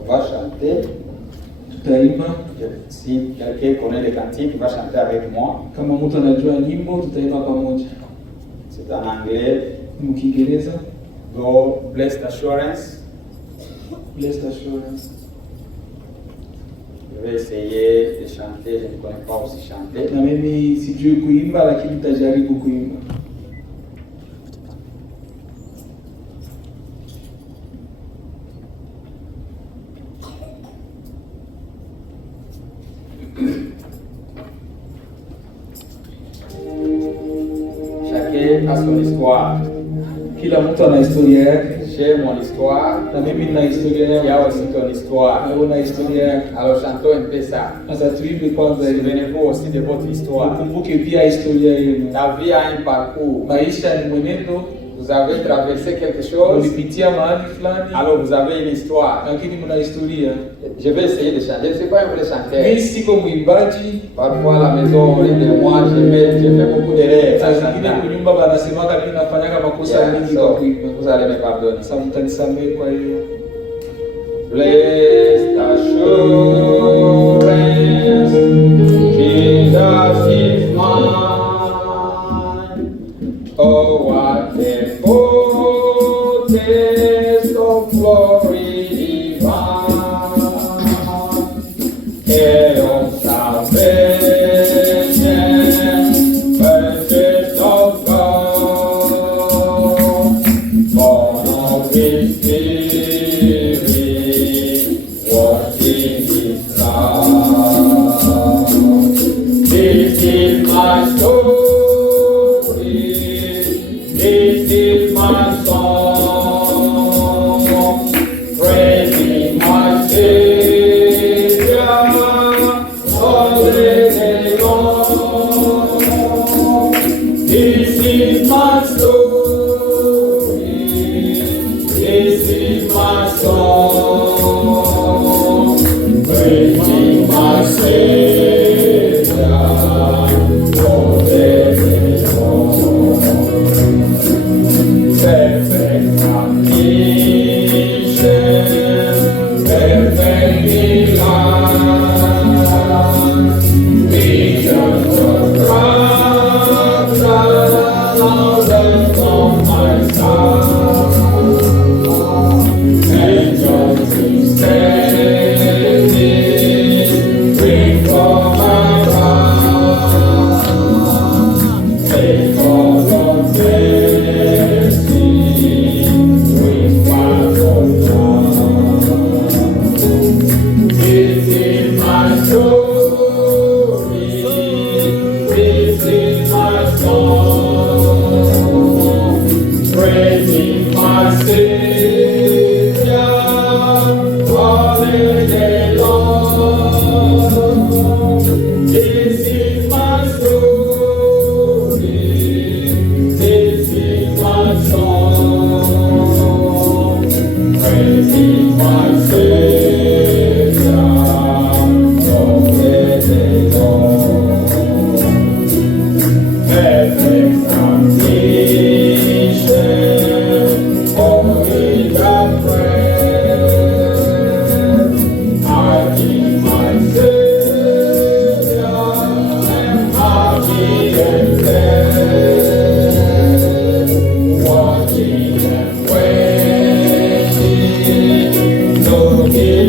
On va chanter. Tutaimba. Si quelqu'un connaît les cantiques, il va chanter avec moi. Kama mtu anajua nyimbo, tutaimba pamoja. C'est en anglais. Mu Kiingereza. Go, Blessed Assurance. Blessed Assurance. Je vais essayer de chanter, je ne connais pas aussi chanter. Na mimi sijui kuimba, lakini nitajaribu kuimba. Chacun a son histoire. Kila mtu ana historia yake. J'ai mon histoire. Na mimi nina historia yangu. Il y a aussi ton histoire. Na una historia yake. Alors chantons un peu ça. Sasa tuimbe kwanza hivi. Souvenez-vous aussi de votre histoire. Kumbuke pia historia yenu. La vie a un parcours. Maisha ni mwenendo. Vous avez traversé quelque chose. Ulipitia mahali fulani. Alors vous avez une histoire. Lakini mna historia. Je vais essayer de chanter. Je ne suis pas un vrai chanteur. Mimi siko mwimbaji. Parfois à la maison, on rit de moi, je fais beaucoup d'erreurs. Saa zingine kunyumba banasemaka mimi nafanyaga makosa mingi kwa kuimba. Vous allez me pardonner. Sasa mtanisamehe kwa hiyo. Blessed assurance, Jesus is mine. Oh, what a foretaste of glory divine, and of salvation, purchased of God, born of His Spirit, washed in His blood. This is my story, this is my song, praising my Savior all the day long. This is my story, this is my song, praising my Savior all the day long. Perfect submission, perfect delight, visions of rapture, thousands on my side, angels descending, bring from above, take all of mercy, with fire of love. This is my story, this is my song, praising my Savior all the day long. This is my story, this is my song, praising my Savior all the day long. Perfect submission, only the prayer. I give my Savior and happy and glad, watching and waiting, looking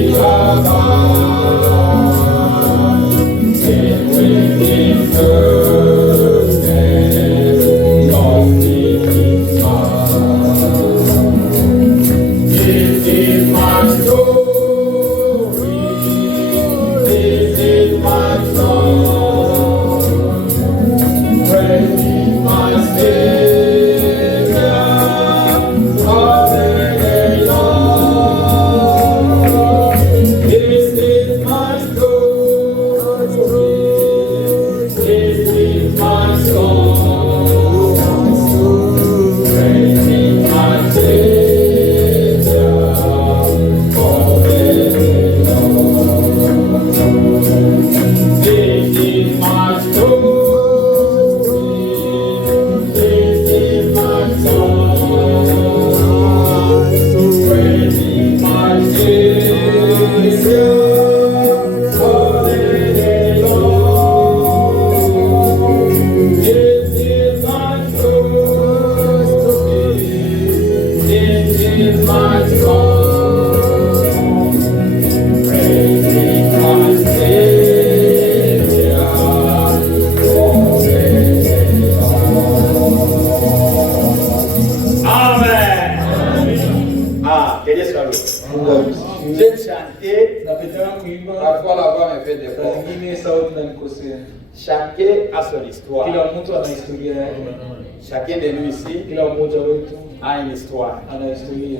J'aime chanter. napenda kuimba, Parfois la voix me fait des saa fautes. zingine sauti inanikosea. Chacun a son histoire. Kila mtu ana historia yake, Chacun de nous ici kila mmoja wetu a une histoire. ana historia.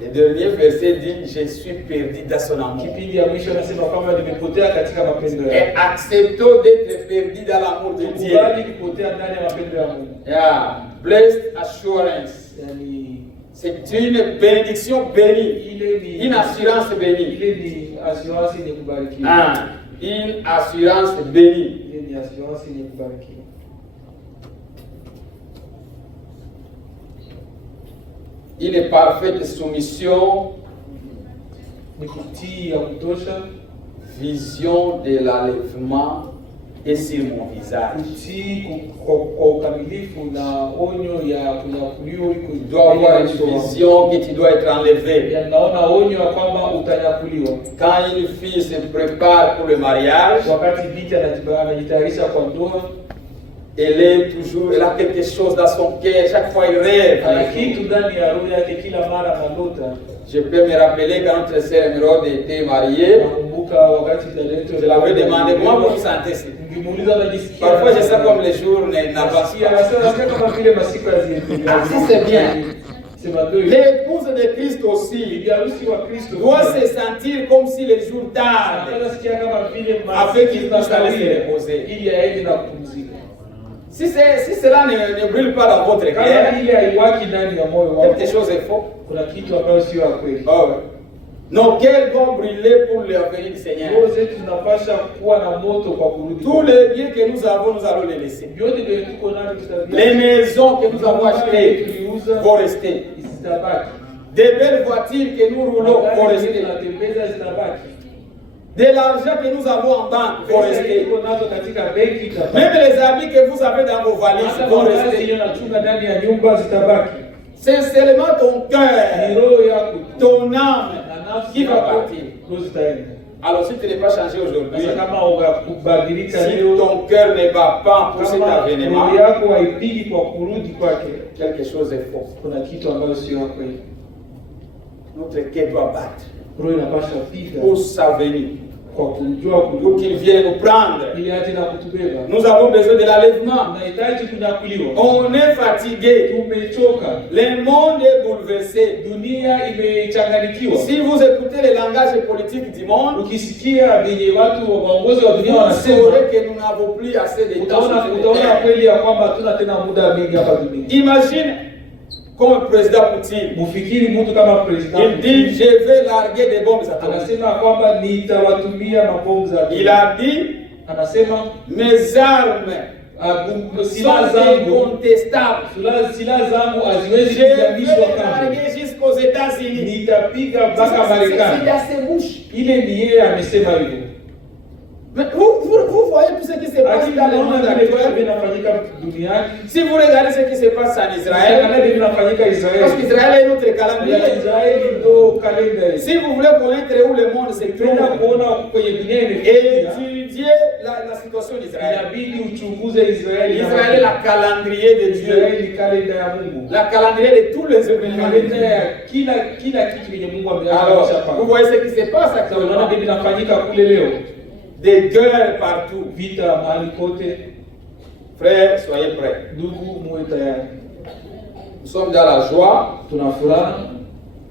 Le dernier verset dit, je suis perdu dans son amour. Kipindi ya mwisho anasema kwamba nimepotea katika mapendo Et yake. acceptons d'être perdu dans l'amour de Dieu. Kubali kupotea ndani ya mapendo ya Mungu. Yeah. Blessed assurance. Yani C'est une bénédiction bénie. ile ni Une assurance bénie. ile ni assurance yenye kubarikiwa. Ah, une assurance bénie. Ile ni assurance yenye kubarikiwa. Une parfaite soumission, Ni kutii ya kutosha, vision de l'enlèvement est sur mon visage. kutii kwa ukamilifu na onyo ya kunyakuliwa iko Tu dois avoir une vision que tu dois être enlevé. Naona onyo ya kwamba utanyakuliwa. Quand une fille se prépare pour le mariage, Wakati binti anajitayarisha kwa ndoa, elle a quelque chose dans son cœur. Chaque fois, elle rêve. ana kitu ndani ya roho yake, kila mara analota. Je peux me rappeler quand notre sœur Mérode était mariée, Nakumbuka wakati dada yetu je l'avais demandé comment vous vous sentez. ningemuuliza anajisikia. Parfois, je sens comme les jours n'avancent pas. Nasikia kama vile masiku yaziendelea. Ah, si c'est bien. Sema ndio. L'épouse de Christ aussi Bibi harusi wa Kristo doit se sentir comme si les jours tardent. anasikia kama vile Avec qu'il puisse aller se reposer. ili aende na kupumzika. Si cela ne brûle pas dans votre Kama cœur, ile haiwaki ndani ya moyo wako, quelque chose est faux. kuna kitu ambayo sio ya kweli. Oh, ouais. Nos cœurs doivent brûler pour le venir du Seigneur. Roho zetu zinapasha kuwa na moto kwa kurudi. Tous les biens que nous avons, nous allons les laisser. Vyote vile tuko navyo Les maisons que nous avons achetées tuliuza vont rester. zitabaki. Des belles voitures que nous roulons vont Magari rester. tunatembeza zitabaki. De l'argent que nous avons en banque vont Pesa rester. iko nazo katika benki zitabaki. Même les habits que vous avez dans vos valises Hata vont mavazi rester. yenye unachunga ndani ya nyumba zitabaki. C'est seulement ton Ni cœur, roho yako ton âme na nafsi qui va yako partir. ndio zitaenda. Alors si tu n'es pas changé aujourd'hui, Sasa kama ukubadilika si leo, ton cœur ne bat pas pour cet kama avènement, roho yako haipigi kwa kurudi kwake, quelque chose est faux. kuna kitu ambayo sio ya kweli. Notre cœur doit battre Roho inapasha piga pour sa venue, kwa kujua pour kurudi qu'il vienne nous prendre. ili aje na kutubeba. Nous avons besoin de l'enlèvement. Tunahitaji kunyakuliwa. On est fatigué. Tumechoka. Le monde est bouleversé. Dunia imechanganyikiwa. Si vous écoutez le langage politique du monde, Ukisikia vyenye watu waongozi wa dunia vous wanasema, saurez que nous n'avons plus assez de temps. sur cette utaona terre. kweli ya kwamba hatuna tena muda mingi hapa duniani. Imagine comme président Poutine. Mufikiri mtu kama president Il dit je vais larguer des bombes atomiques. anasema kwamba nitawatumia mabomu za Il a dit anasema mes armes silaha sont zangu incontestables. silaha zangu haziwezi Je vais kugamishwa les kamwe. larguer jusqu'aux États-Unis. Nitapiga mpaka C'est Marekani. dans ses bouches. Ile ni yeye amesema hivyo. Mais vous voyez tout ce qui se passe Lakini dans le monde unaona vile vitu actuel. vinafanyika duniani. Si vous regardez ce qui se passe en Israël, Ukiangalia vile vinafanyika parce Israeli. qu'Israël est notre calendrier. Ya Israeli ndo kalenda yetu. Si vous voulez connaître où le monde se Ukipenda trouve, kuona kwenye dunia imefikia, étudiez la situation d'Israël. inabidi uchunguze Israeli. Israël est la calendrier de Dieu, Israeli ni kalenda ya Mungu. la calendrier de tous les événements de Kalenda Dieu. ya kila kitu yenye Mungu Alors, ameacha vous hapa. voyez ce qui se passe Sasa unaona actuellement. vile vinafanyika kule leo. Des guerres partout. Vita mahali kote. Frères, soyez prêts. Ndugu, muwe tayari. Nous sommes dans la joie Tuna furaha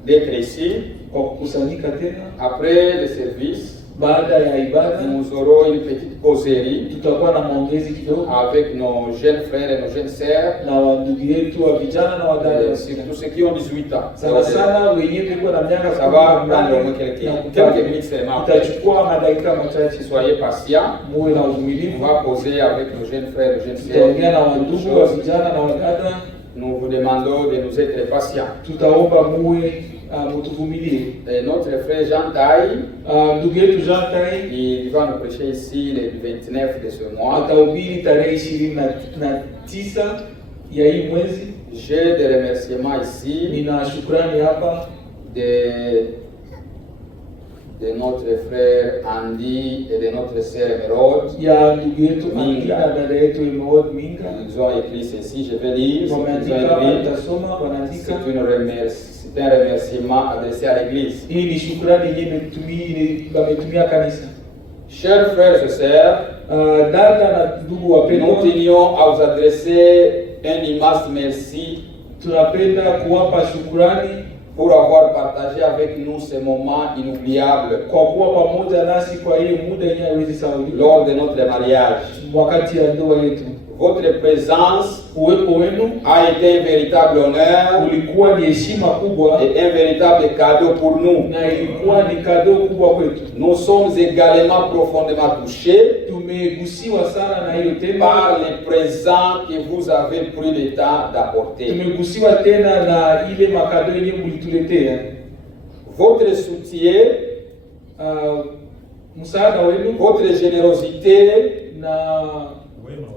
d'être ici. kwa kukusanyika tena. Après le service, Baada ya ibada nous aurons une petite causerie tutakuwa na maongezi kidogo avec nos jeunes frères et nos jeunes sœurs, na wandugu yetu wa vijana na wadada, surtout ceux qui ont 18 ans. sana sana wenyewe pekwa na miaka Ça va prendre au moins quelques minutes seulement. Itachukua madakika machache. Soyez patients. Muwe na On uvumilivu. va causer avec nos jeunes frères et nos jeunes Tutaongea na sœurs. wandugu wa vijana na wadada. Nous vous demandons de nous être patients. Tutaomba muwe mutuvumilie. Et notre frère Jean Taï, Ndugu yetu Jean Tai il va nous prêcher ici le 29 de ce mois. atahubiri tarehe 29 ya hii mwezi. J'ai des remerciements ici Nina shukrani hapa de notre frère Andy et de notre sœur Emeraude. ya ndugu yetu Minga. Angi na dada yetu Emeraude Minga. Ils ont écrit ceci, je vais lire. Ce qu'ils ont Wameandika hapa, écrit. nitasoma. Wanaandika C'est C'est un remerciement adressé à l'Église. Hii ni shukrani yenyewe wametumia kanisa. Chers frères et sœurs, Dada na ndugu nous wapendwa, tenions à vous adresser un immense merci tunapenda kuwapa shukrani pour avoir partagé avec nous ces moments inoubliables kwa kuwa pamoja nasi kwa ile muda yenyewe haiwezi sahaulika lors de notre mariage. wakati ya ndoa yetu. Votre présence Uwepo wenu a été un véritable honneur ulikuwa ni heshima kubwa et un véritable cadeau pour nous. na ilikuwa ni kado kubwa kwetu. Nous sommes également profondément touchés Tumegusiwa sana na hiyo tena, par les présents que vous avez pris le temps d'apporter. tumegusiwa tena na ile makado yenyewe mlituletea. Votre soutien, Msaada wenu votre générosité na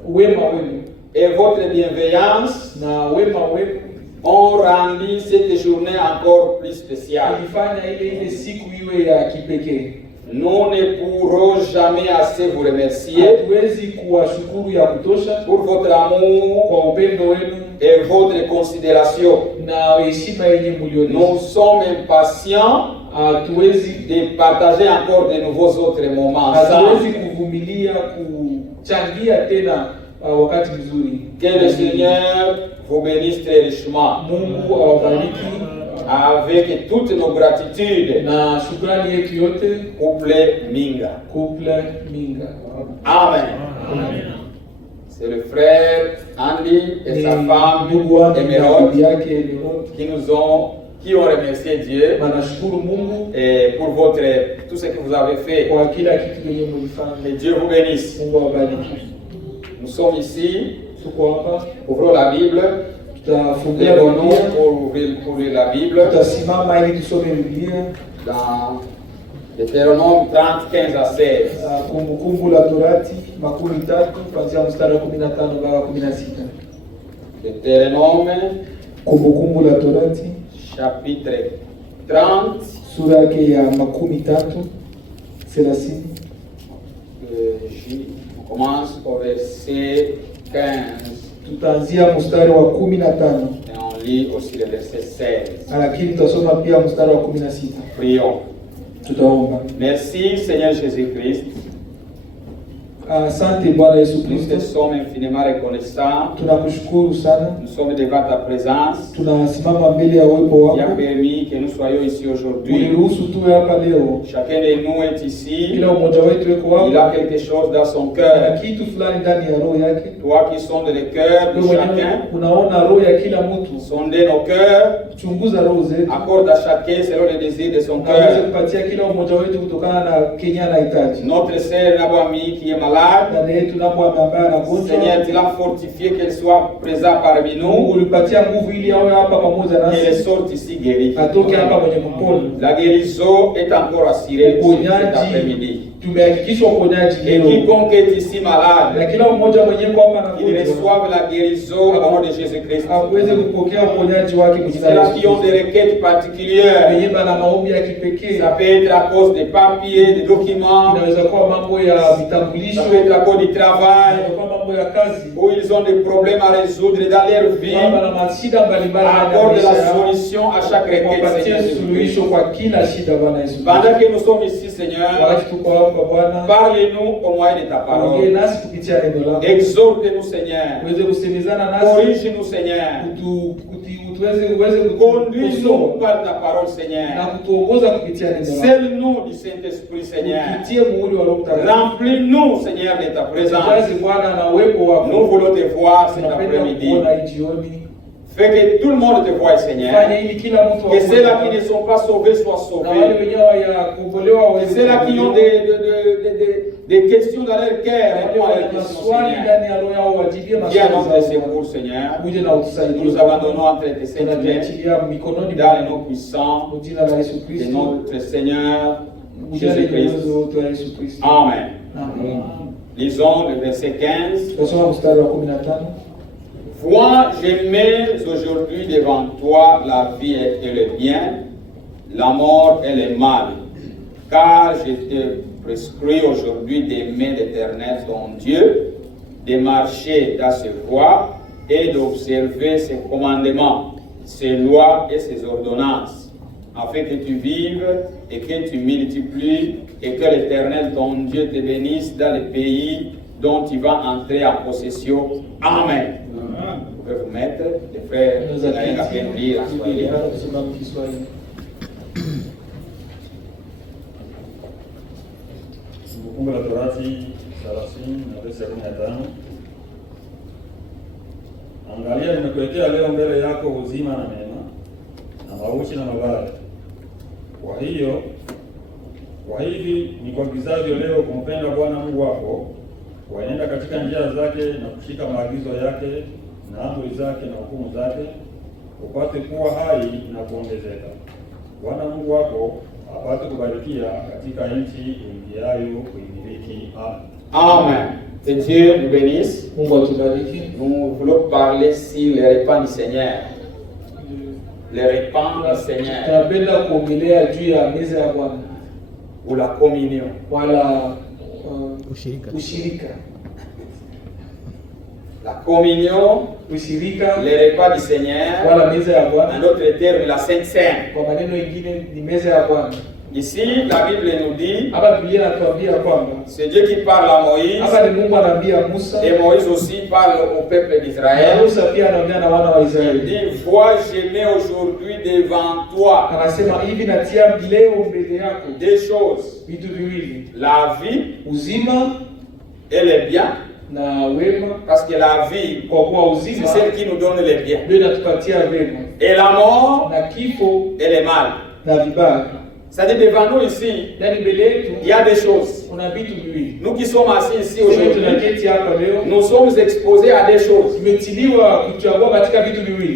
wema wenu et votre bienveillance na wema wenu ont rendu cette journée encore plus spéciale. ilifanya ile siku iwe ya kipekee. Nous ne pourrons jamais assez vous remercier Hatuwezi kuwashukuru ya kutosha pour votre amour kwa upendo wenu et votre considération. na heshima yenye mlionyesha. Nous sommes impatients Hatuwezi de partager encore de nouveaux autres moments hatuwezi ensemble. kuvumilia kuchangia tena wakati mzuri. Que le Seigneur vous bénisse très richement Mungu awabariki avec toutes nos gratitudes. na shukrani yetu yote. Couple Minga. Couple Minga. Amen. C'est le frère Andy et sa femme ndugu wangu na Emerald bibi yake Emerald qui ont remercié Dieu wanashukuru Mungu et pour tout ce que vous avez fait. kwa kila kitu yenye mlifanya. Que Dieu vous bénisse. Mungu awabariki. Nous sommes ici. Tuko hapa, Ouvrons la Bible. tutafungulia Lèvons-nous Biblia, pour lire la Bible tutasimama ili tusome Biblia. dans Deutéronome 30, 15 à 16. Kumbukumbu la Torati 13 kuanzia mstari wa 15 mpaka 16. Deutéronome Kumbukumbu la Torati chapitre 30. sura yake ya 30. On commence au verset 15 Tutaanzia mstari wa 15 et on lit aussi le verset 16. lakini tutasoma pia mstari wa 16. Prions. Tutaomba. Merci Seigneur Jésus-Christ. Asante Bwana Yesu Nous te Kristo, sommes infiniment reconnaissants. tunakushukuru sana. Nous sommes devant ta présence Tunasimama mbele ya uwepo qui a wako. permis que nous soyons ici aujourd'hui. Uliruhusu tuwe hapa leo. Chacun de nous est ici. Kila mmoja wetu yuko Il a hapa quelque chose dans son na cœur. kitu fulani ndani ya roho yake. Toi qui sondes le cœur de Wewe mwenyewe chacun, unaona roho ya kila mtu. sondez nos cœurs, Chunguza roho zetu. accorde à chacun selon le désir de son Na uweze cœur. kupatia kila mmoja wetu kutokana na kenye anahitaji. Notre sœur Naboami qui est malade, Dada yetu napo ambaye anagonjwa, Seigneur, tu l'as fortifié qu'elle soit présente parmi Mungu nous, ulipatia nguvu ili awe hapa pamoja qu'elle nasi, sorte ici guérie. atoke hapa mwenye kupona. La guérison est encore assurée cet Uponyaji, après-midi. tumehakikishwa uponyaji Et leo, quiconque est ici malade, na kila mmoja mwenye kwa hapa qu'il anagonjwa reçoive la guérison au nom de Jésus-Christ. aweze kupokea uponyaji wake kwa jina la Ceux Yesu qui ont des Kristo. requêtes particulières, Wenye bana maombi ya kipekee, ça peut être à cause des papiers, des documents, inaweza kuwa mambo ya vitambulisho, ça peut être à cause du travail, inaweza kuwa mambo ya kazi, où ils ont des problèmes à résoudre dans leur vie. kwamba na mashida mbalimbali ndani ya Accorde maisha la yao. solution à chaque requête, Wapatie Seigneur Jésus-Christ. suluhisho kwa kila shida Bwana Yesu Kristo. Pendant que nous sommes ici, Seigneur, Wakati tuko hapa Bwana, parlez-nous au moyen de ta ongee parole. nasi kupitia neno lako. Exhorte-nous, Seigneur. Uweze kusemezana nasi, Corrige-nous, Seigneur. uweze Conduis-nous kutusoma par ta parole, na Seigneur. kutuongoza kupitia neno lako. Scelle-nous du Saint-Esprit, Seigneur. Upitie muhuri wa Roho Mtakatifu. Remplis-nous, Seigneur, de ta présence. Jaze Bwana na uwepo wako. Nous voulons te voir cet Tunapenda après-midi. kuona hii jioni. Fais que tout le monde te voie, Seigneur. Fanya ili kila mtu Que ceux-là qui aone. ne sont pas sauvés soient Na wale sauvés. wenyewe ya kuokolewa Que waweze ceux-là qui ont des questions dans leur cœur, wale réponds à wana leurs questions, maswali Seigneur. ndani ya roho yao wajibie Viens à maswali notre zao. secours, Seigneur. Uje na Nous utusaidie. nous abandonnons entre tes saintes mains, Tunajiachilia mikononi dans les mwako. noms puissants Kwa jina la Yesu de Kristo. notre Seigneur Uje na Jésus-Christ. uwezo wote wa Yesu Kristo. Amen. Amen. Lisons le verset 15. Tutasoma mstari wa 15. Vois, je mets aujourd'hui devant toi la vie et le bien, la mort et le mal. Car je te prescris aujourd'hui d'aimer l'Éternel ton Dieu, de marcher dans ses voies et d'observer ses commandements, ses lois et ses ordonnances, afin que tu vives et que tu multiplies et que l'Éternel, ton Dieu, te bénisse dans le pays dont tu vas entrer en possession. Amen. Vous pouvez vous mettre, les frères, vous allez bien lire en Swahili. Kumbukumbu la Torati 30:15. Angalia, nimekuwekea leo mbele yako uzima na mema na mauti na mabaya. Kwa hivi nikuagizavyo leo kumpenda Bwana Mungu wako, kuenenda katika njia zake na kushika maagizo yake na amri zake na hukumu zake, upate kuwa hai na kuongezeka. Bwana Mungu wako apate kubarikia katika nchi uingiayo kuimiliki. Amen. Que Dieu nous bénisse. Nous voulons parler sur les repas du Seigneur. Les repas du Seigneur. Ou la communion. La communion, les repas du Seigneur, en d'autres termes, la Sainte Seine. Ici, la Bible nous dit, c'est Dieu qui parle à Moïse, et Moïse aussi parle au peuple d'Israël. Il dit, vois, je mets aujourd'hui devant toi des choses, la vie et les biens, parce que la vie, c'est celle qui nous donne les biens, et la mort et le mal. C'est-à-dire devant nous ici, il y a des choses. Nous qui sommes assis ici aujourd'hui, nous sommes exposés à des choses.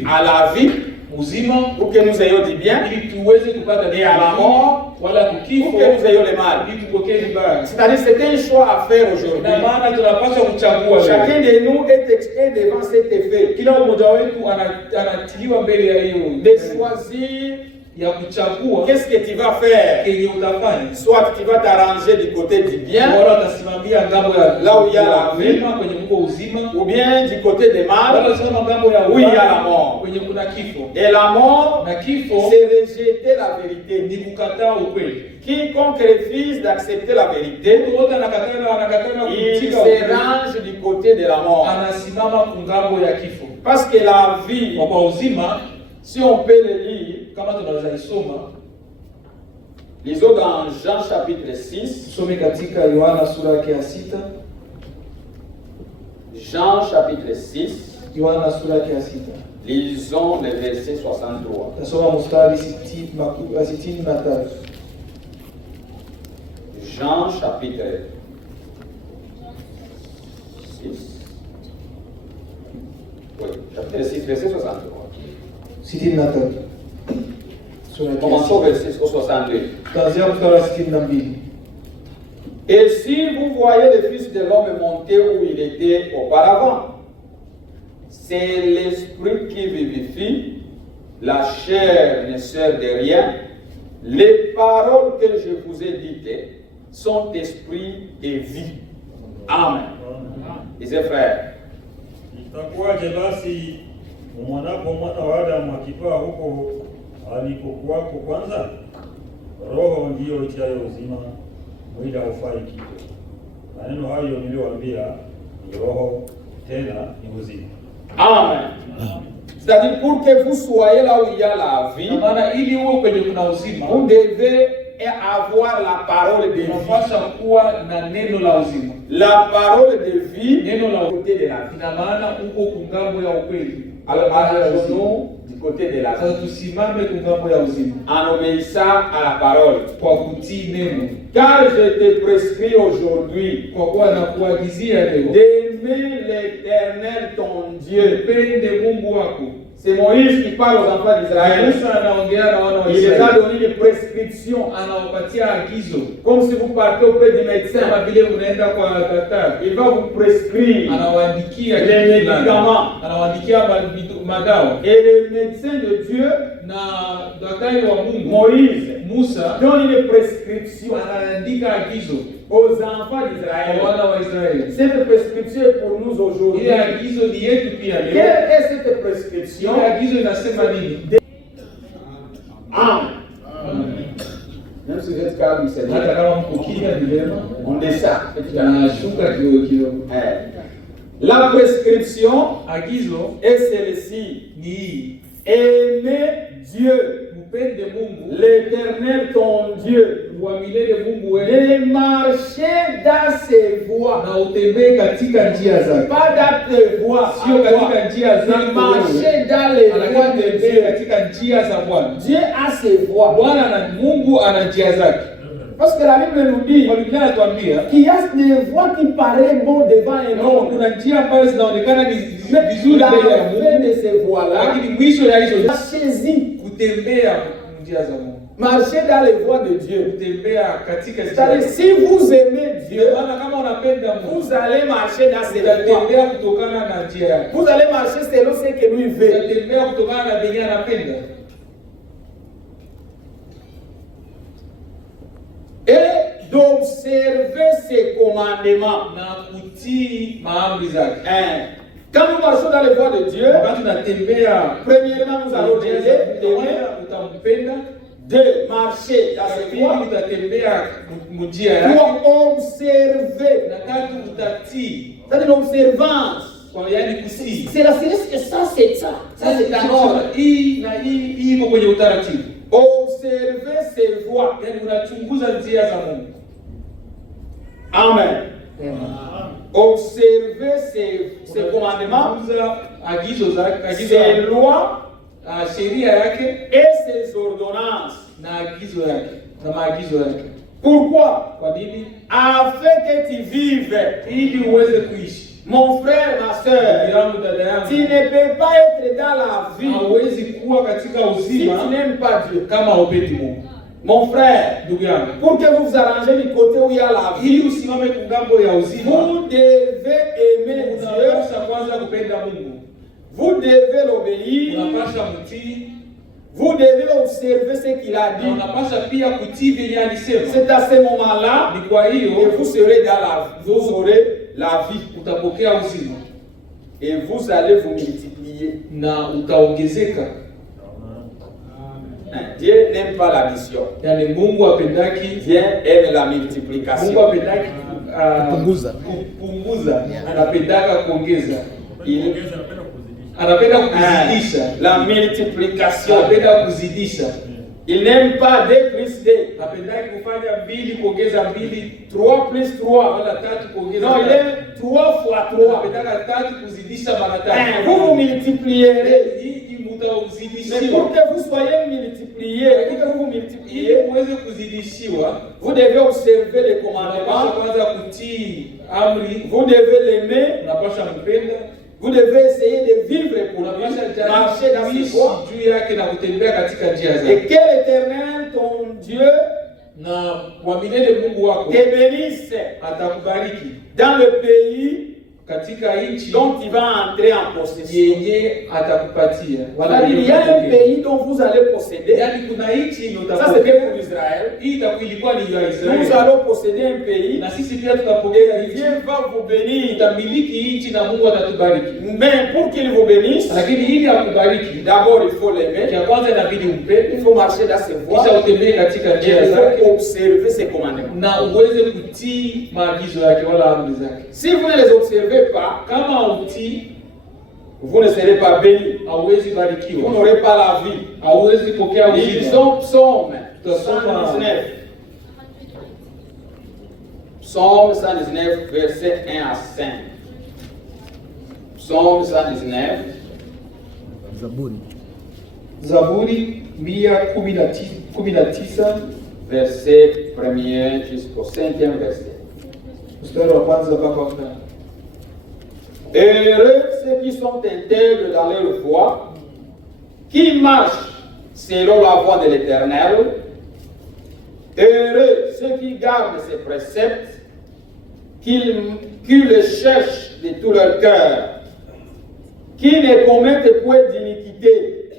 À la vie, pour que nous ayons du bien, et à la mort, pour que nous ayons le mal. C'est-à-dire c'est un choix à faire aujourd'hui. Chacun de nous est devant cet effet de choisir qu'est-ce que tu vas faire. Soit tu vas t'arranger du côté du bien, là où il y a la vie, ou bien du côté du mal, où il y a la mort. Et la mort, c'est rejeter la vérité. Quiconque refuse d'accepter la vérité, il se range du côté de la mort. Parce que la vie, si on peut le lire, lisons dans Jean chapitre 6. Jean chapitre 6. Lisons le verset 63. Jean chapitre 6. Oui, chapitre 6, verset 63. Commençons au verset 62. Et si vous voyez le Fils de l'homme monter où il était auparavant, c'est l'esprit qui vivifie, la chair ne sert de rien. Les paroles que je vous ai dites sont esprit et vie. Amen. Mes frères. Itakuwaje basi umwonapo mwana wa Adamu akipaa huko alikokuwako kwanza? Roho ndiyo itiayo uzima, mwili haufai kitu. Maneno hayo niliyowaambia ni roho, tena ni uzima. Amen. C'est-à-dire pour que vous soyez là où il y a la vie, vous devez avoir la parole de vie. La parole de vie côté de la vie. Alors arrangeons-nous du côté de la vie en obéissant à la parole. Car je te prescris aujourd'hui d'aimer l'Éternel ton Dieu. C'est Moïse qui parle aux enfants d'Israël. Il les a donné des prescriptions. Comme si vous partez auprès du médecin. Il va vous prescrire les médicaments. madawa. Et le médecin de Dieu, Na daktari wa Mungu Moïse, Musa donne une prescription anaandika agizo aux enfants kwa d'Israël. wana wa Israeli. Cette prescription est pour nous aujourd'hui. Ile agizo ni yetu pia Quelle leo. est cette prescription? Ile agizo inasema nini? Amen. Même si vous êtes calme, c'est Hata bien. kama mko kimya ni vyema. On descend. Tunashuka kidogo. La prescription Agizo est celle-ci. ni hii. Aimer Dieu, Mpende Mungu l'Éternel ton Dieu, wa milele Mungu wewe de marcher dans ses voies. na utembee katika njia zake. Pas dans tes voies, Sio katika njia de zako wewe. marcher dans les voies de Anatembea Dieu. katika njia za Bwana. Dieu a ses voies. Bwana na Mungu ana njia zake. Parce que la Bible nous dit Kwa Biblia inatuambia qu'il y a des voies qui paraissent bonnes devant un homme. kuna njia ambazo zinaonekana ni Mais vizuri la mbele ya fin Mungu, de ces voies-là, lakini mwisho ya hizo marchez-y. kutembea njia za Mungu, Marchez dans les voies de Dieu. kutembea katika njia C'est-à-dire, za si vous aimez Dieu, Mungu. Maana kama unapenda Mungu, vous allez marcher dans ses voies. utatembea kutokana na njia yake. Vous allez marcher selon ce que lui veut. Utatembea kutokana na venye anapenda. Et d'observer ses commandements. Na kutii maamri zake. Hein. Quand nous marchons dans les voies de Dieu, Wakati unatembea premièrement, nous allons njia aimer, zake, utampenda. de marcher dans ses Pili voies, utatembea njia yake. pour observer. Na tatu utatii. C'est-à-dire l'observance. Kwa yani kutii. C'est la série que ça, c'est ça. Ça, c'est un ordre. Hii na hii iko kwenye utaratibu. Observer ses voies. Yani unachunguza njia za Mungu. Amen. Observer ses commandements, Unachunguza agizo zake, ses lois sheria yake et ses ordonnances. na agizo yake na maagizo yake. Pourquoi? Kwa nini? Afin que tu vives. Ili uweze kuishi. Mon frère, ma soeur, Yangu dada yangu, tu ne peux pas être dans la vie hauwezi kuwa katika si uzima tu n'aimes pas Dieu. kama haupendi Mungu. Mon frère, Ndugu yangu, pour que vous vous arrangez du côté où il y a la vie, ili usimame kungambo ya uzima, vous devez aimer Dieu, unapaswa kwanza kupenda Mungu. vous devez l'obéir, Unapaswa mtii vous devez observer ce qu'il a na dit. unapaswa pia kutii vile alisema. C'est à ce moment-là Ni kwa que hiyo vous serez dans la vie, vous aurez la vie utapokea uzima et vous allez vous multiplier. na utaongezeka. Dieu n'aime pas l'addition. Yani Mungu apendaki, Dieu aime la Mungu multiplication. apendaki kupunguza, anapendaka kuongeza, Il anapenda kuzidisha, la multiplication. anapenda kuzidisha. Il n'aime pas 2 plus 2, Apendaki kufanya 2 kuongeza 2, 3 plus 3. wala 3 kuongeza Non, il 3. aime 3 fois 3. Apendaka 3 kuzidisha mara Vous vous 3. multiplierez. Hii Mais mtauzidishiwa. pour que vous soyez multipliés, pour que vous vous Ili multipliez, muweze kuzidishiwa, vous devez observer les unapaswa commandements, kwanza kutii amri, vous devez l'aimer, unapaswa mpenda, vous devez essayer de vivre pour lui, unapaswa marcher dans ses kuishi voies. juu yake na kutembea katika njia Et zake. que l'Éternel, ton Dieu, Na kwa milele Mungu wako te bénisse atakubariki dans le pays katika nchi dont tu vas entrer en possession. yenye atakupatia. C'est-à-dire, il y a un pays dont vous allez posséder. Yani kuna nchi Ça, c'était utapokea. pour Israël. Hii ilikuwa ni ya Nous Israeli. allons posséder un pays. Na sisi pia tutapokea Et nchi. Dieu va vous bénir. Tutamiliki nchi na Mungu atatubariki. Mais pour qu'il vous bénisse, Lakini ili akubariki, d'abord il faut l'aimer. cha kwanza inabidi Il umpende, faut marcher dans ses voies. kisha utembee katika Et njia il zake faut observer ses commandements. na uweze kutii maagizo yake wala amri zake. Si vous ne les observez pas, Kama utii, vous ne serez pas bénis. hauwezi Vous barikiwa, n'aurez pas la vie. hauwezi pokea Ils uzima. sont psaume 119. Psaume 119, verset 1 à 5. Psaume 119. Zaburi 119 Verset 1er jusqu'au 5e verset. mstari wa kwanza mpaka wa 5. Heureux ceux qui sont intègres dans leur voie, qui marchent selon la voie de l'Éternel. Heureux ceux qui gardent ses préceptes, qui le cherchent de tout leur cœur. qui ne commettent point d'iniquité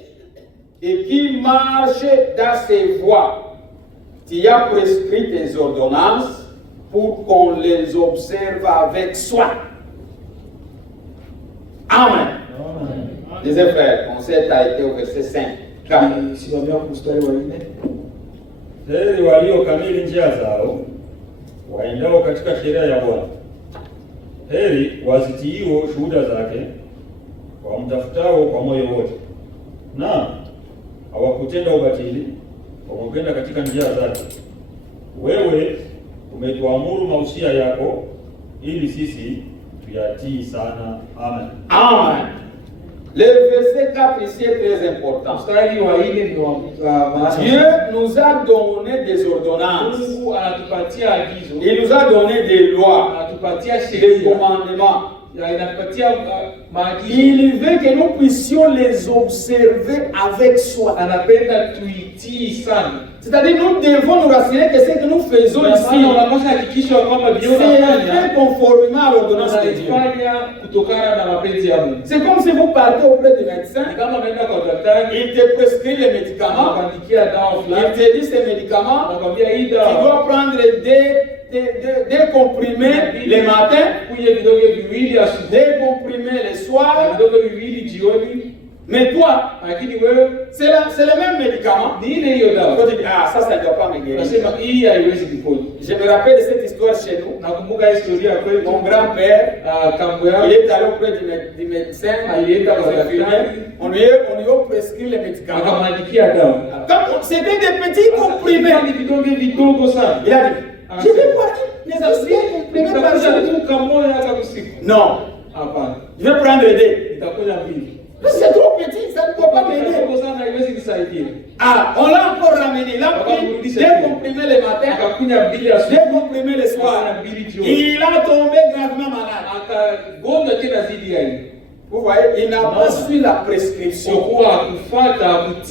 et qui marchent dans ses voies. Tu as prescrit tes ordonnances pour qu'on les observe avec soin. Amen. Les frères, le concept a été au verset 5. Heri waliokamili njia zao, waendao katika sheria ya Bwana. Heri wazitiio shuhuda zake, wamtafutao kwa moyo wote. Na hawakutenda ubatili, wamekwenda katika njia zake. Wewe umetuamuru mausia yako, ili sisi tuyatii sana. Amen. Amen. Le verset 4 ici est très important. Dieu nous a donné des ordonnances. Il nous a donné des lois, des commandements. Il veut que nous puissions les observer avec soin. C'est-à-dire nous devons nous rassurer que ce que nous faisons ici, c'est fait conformément à l'ordonnance de Dieu. C'est comme si vous partez auprès du médecin, il te prescrit les médicaments, il te dit ces médicaments, tu dois prendre des comprimés le matin, des comprimés le soir. Mais toi, c'est le même médicament. Tu dis, ah, ça ne doit pas me guérir. Je me rappelle de cette histoire chez nous. Mon grand-père, il est allé auprès du médecin, on lui a prescrit les médicaments. C'était des petits comprimés. Il a dit, je vais boire des comprimés par jour. Non, je vais prendre des. C'est trop petit, ça ne peut pas m'aider. Ah, on l'a encore ramené. Il a pris des comprimés le matin, des comprimés le soir. Il a tombé gravement malade. Vous voyez, il n'a pas su la prescription.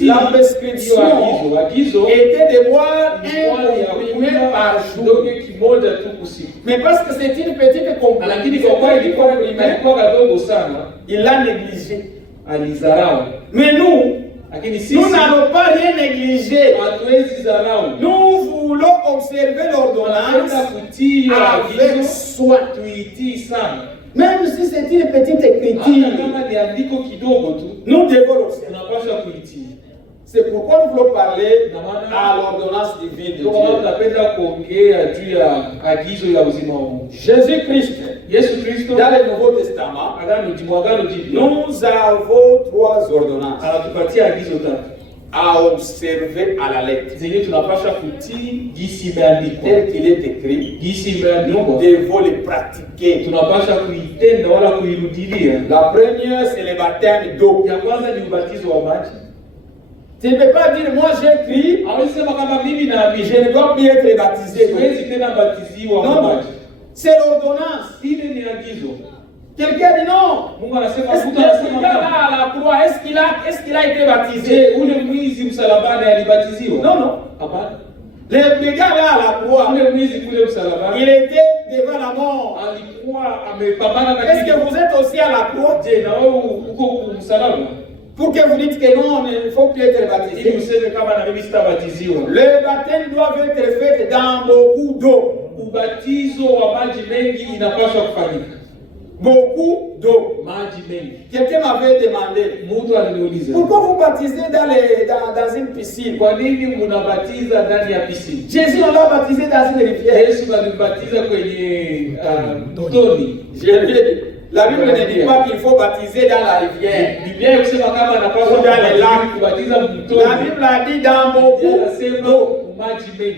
La prescription était de boire un comprimé par jour. Mais parce que c'est une petite comprimé, il l'a négligé. Mais nous n'allons pas rien négliger. Nous voulons observer l'ordonnance avec soin. Même si c'est une petite écriture, nous devons l'observer. C'est pourquoi nous voulons parler à l'ordonnance divine de Dieu. Jésus-Christ, dans le Nouveau Testament, nous avons 3 ordonnances à observer à la lettre. Tel qu'il est écrit, nous devons les pratiquer. La première, c'est le baptême d'eau. Tu ne peux pas dire, moi j'écris, je ne dois plus être baptisé. Non, c'est l'ordonnance. Quelqu'un dit non. Est-ce qu'il est là à la croix? Est-ce qu'il a été baptisé? Non, non. Le gars là à la croix, il était devant la mort. Est-ce que vous êtes aussi à la croix? Pour que vous dites que non, il ne faut plus être baptisé. Le baptême doit être fait dans beaucoup d'eau. Beaucoup d'eau. Quelqu'un m'avait demandé, pourquoi vous baptisez dans une piscine? Jésus on l'a baptisé dans une rivière. Je lui ai dit, la Bible ne dit pas qu'il faut baptiser dans la rivière ou dans les lacs. La Bible a dit dans beaucoup d'eau.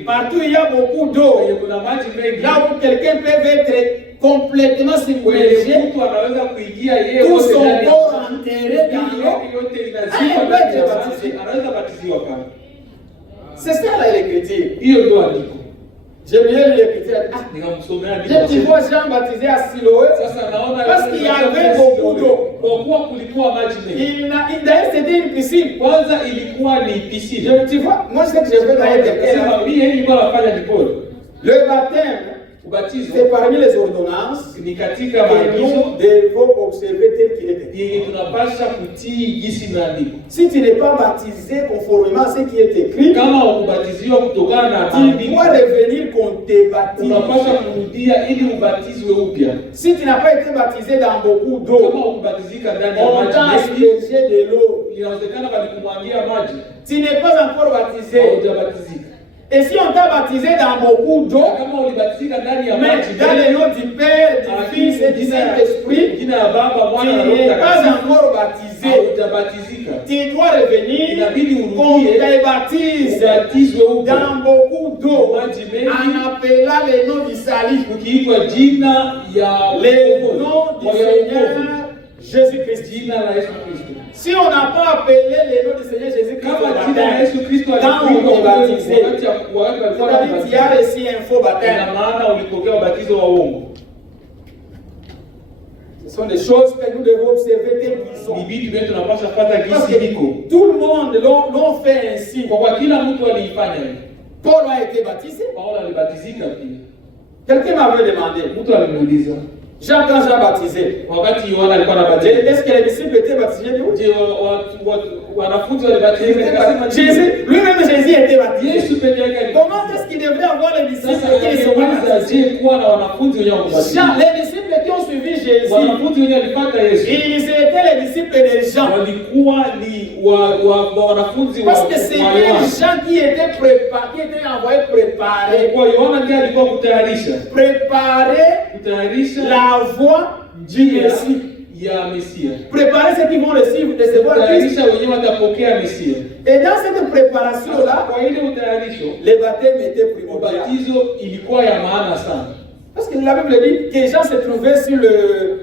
Partout il y a beaucoup d'eau. Là où quelqu'un peut être complètement submergé, tout son corps enterré dans l'eau, il peut être baptisé. C'est ça l'écriture. J'ai bien lu l'écriture. J'ai vu Jean baptisé à Siloé parce qu'il y avait beaucoup d'eau. D'ailleurs, c'était une piscine. Tu vois, moi je sais que je veux d'ailleurs. Le baptême Ubatizo c'est parmi les ordonnances ni katika que maagizo nous devons observer tel qu'il est écrit. yenye tunapasha kutii jinsi imeandikwa. Si tu n'es pas baptisé conformément à ce qui est écrit, Kama wakubatiziwa kutokana na tu maandiko, dois revenir qu'on te baptise. unapasha kurudia ili ubatizwe upya. Si tu n'as pas été baptisé dans beaucoup d'eau, Kama ukubatizika ndani ya on t'a maji mengi, aspergé de l'eau, inawezekana walikumwagia maji, tu n'es pas encore baptisé. haujabatizika. Et si on t'a baptisé dans beaucoup d'eau, Na kama ulibatizika ndani ya mais maji dans mengi, le nom du Père, du Fils et du Saint-Esprit, jina ya Baba, tu Mwana na Roho n'es pas Mtakatifu, encore baptisé. haujabatizika. Tu dois revenir, Inabidi qu'on urudie te baptise ubatizwe upya dans beaucoup d'eau, maji mengi, en appelant le nom du salut, ukiitwa jina ya le nom du Kwa ya Seigneur wokovu. Jésus-Christ. Jina la Yesu Kristo. Si on n'a pas appelé le nom du Seigneur Jésus-Christ, Kama jina la Yesu Kristo quand on alikuwa est baptisé, wakati walikuwa c'est-à-dire tu wanabatizwa, as reçu un faux ina baptême. maana ulipokea ubatizo wa uongo. Ce sont des choses que nous devons observer telles qu'ils sont. Ni vitu vyetu tunapaswa kupata Parce gisi que iko. tout le monde l'ont fait ainsi. Kwa kuwa kila mtu aliifanya hivyo. Paul a été baptisé. Paulo alibatizika pia. Quelqu'un m'avait demandé, Mtu alimuuliza Jean, quand Jean baptisé, wakati Yohana alikuwa anabatizwa, est-ce que les disciples étaient baptisés de où? je wanafunzi walibatizika? Nikasema Jésus, lui-même Jésus était baptisé. Yesu peke yake alikuwa. Comment est-ce qu'il devrait avoir les disciples Sasa qui sont angeweza baptisés? je kuwa na wanafunzi wenye wakubatizwa? Jean, les disciples qui ont suivi Jésus, Wanafunzi wenye walipata Yesu ils étaient les disciples de Jean. walikuwa ni wanafunzi wa Parce que c'était Yohana. Jean qui était préparé, qui était envoyé préparer. Kwa Yohana ndiye alikuwa kutayarisha La voie du njia Messie. ya Mesia, Préparer ceux qui vont recevoir Christ. kutayarisha wenyewe watapokea Mesia. Et dans cette préparation-là, Kwa ile utayarisho, le baptême était primordial. ubatizo ilikuwa ya maana sana. Parce que la Bible dit que Jean se trouvait sur le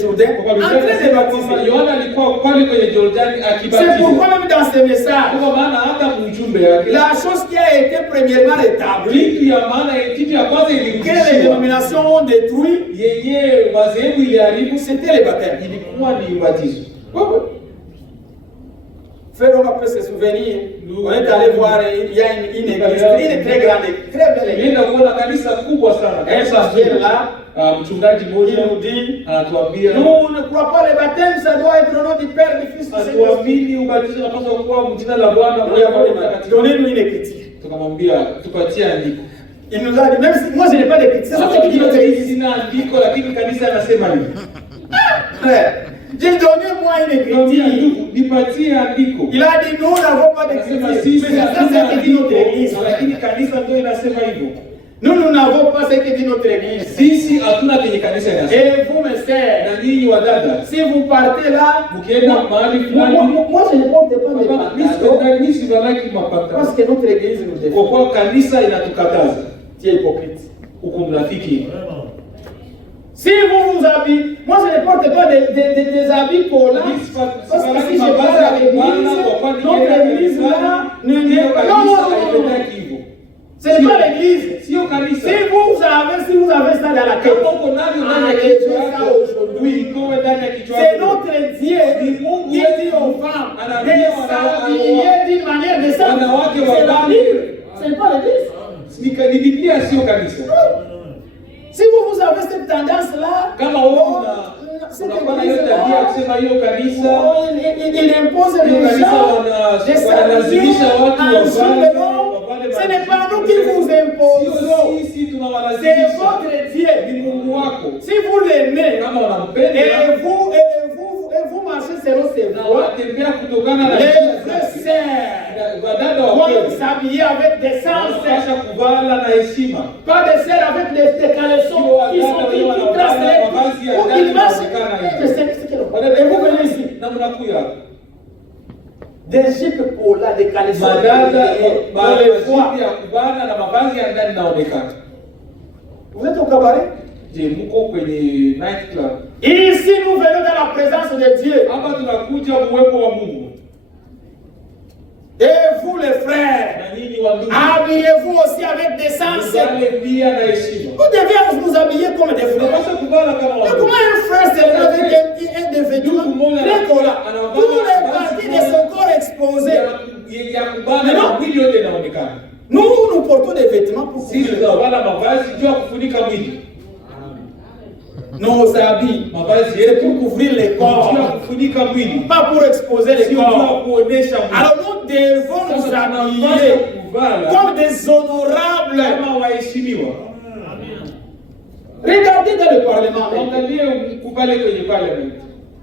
Jourdain en train de baptiser. Yohana alikuwa pale kwenye Jordani C'est akibatiza. pourquoi même dans ce message, Kwa maana hata mjumbe yake, la chose qui a été premièrement rétablie, kitu ya maana, kitu ya kwanza que les ilirudishiwa, dénominations ont détruit, yenye madhehebu iliharibu, c'était le baptême. ilikuwa ni ubatizo. Oui, oui. Frère, on peut se souvenir, on est allé voir, il y a une église, une très grande, très belle église. Nilienda kuona kanisa kubwa sana, Un kanisa pasteur kubwa. là, Mchungaji il mmoja nous dit, anatuambia, nous on ne croit pas le baptême, ça doit être au nom du Père, du Fils, du Saint-Esprit. hatuamini ubatizo unapaswa kuwa mjina la Bwana On lui Mwana a na Roho demandé, Mtakatifu. donnez-nous une écriture. Tukamwambia tupatie andiko. Il nous a dit, même si moi je n'ai pas d'écriture, c'est ça qui dit notre église. Sina andiko, lakini kanisa anasema hivi. Frère, j'ai donné moi une écriture. Nipatie andiko. Il a dit, nous n'avons pas d'écriture. Anasema Mais sisi c'est ça hatuna ce qui dit notre andiko, église. lakini kanisa ndio inasema hivyo. Nous n'avons pas ce que dit notre église. Sisi hatuna kenye kanisa inasema. Et vous, mes sœurs, Na nyinyi wadada, si vous partez là, mkienda mahali fulani, moi je ne porte pas mes pantalons mimi sivalaki mapatano. parce que notre église nous défend. Kwa kuwa kanisa inatukataza. Tu es hypocrite. Uko mnafiki. Si vous vous habillez, moi je ne porte pas des habits collants. Parce que si je parle à l'église, notre église là, non. Ce n'est pas l'église. Si vous avez ça dans la tête, enlevez ça aujourd'hui. C'est notre Dieu qui dit aux femmes de s'habiller d'une manière décente. C'est la Bible. Ce n'est pas l'église. Si vous avez cette tendance-là, il impose les gens de s'habiller en jour. Ce n'est pas nous qui vous imposons. C'est votre Dieu. Si vous l'aimez et vous marchez selon ses voies, les frères doivent s'habiller avec des sens. Pas des sœurs avec des caleçons qui tracent les ou qui marchent. Et vous venez ici. Des jupes là, des caleçons. On les voit. Vous êtes au cabaret? Ici, nous venons dans la présence de Dieu. Et vous, les frères, habillez-vous aussi avec des sens. Vous devez vous habiller comme des frères. Mais comment un frère se fait avec des vêtements très collants? Tous les parties de son corps exposées. Nous portons des vêtements pour Sisi tunavala mavazi juu ya kufunika mwili. Nos habits, Mavazi c'est yetu pour couvrir les juu ya corps, kufunika mwili. pas pour exposer les Sio juu ya corps. kuonesha mwili. Alors nous devons nous Sasa tunapaswa habiller kuvala comme des honorables. kama waheshimiwa. Regardez dans le Parlement américain. Angalie ukubale kwenye parliament.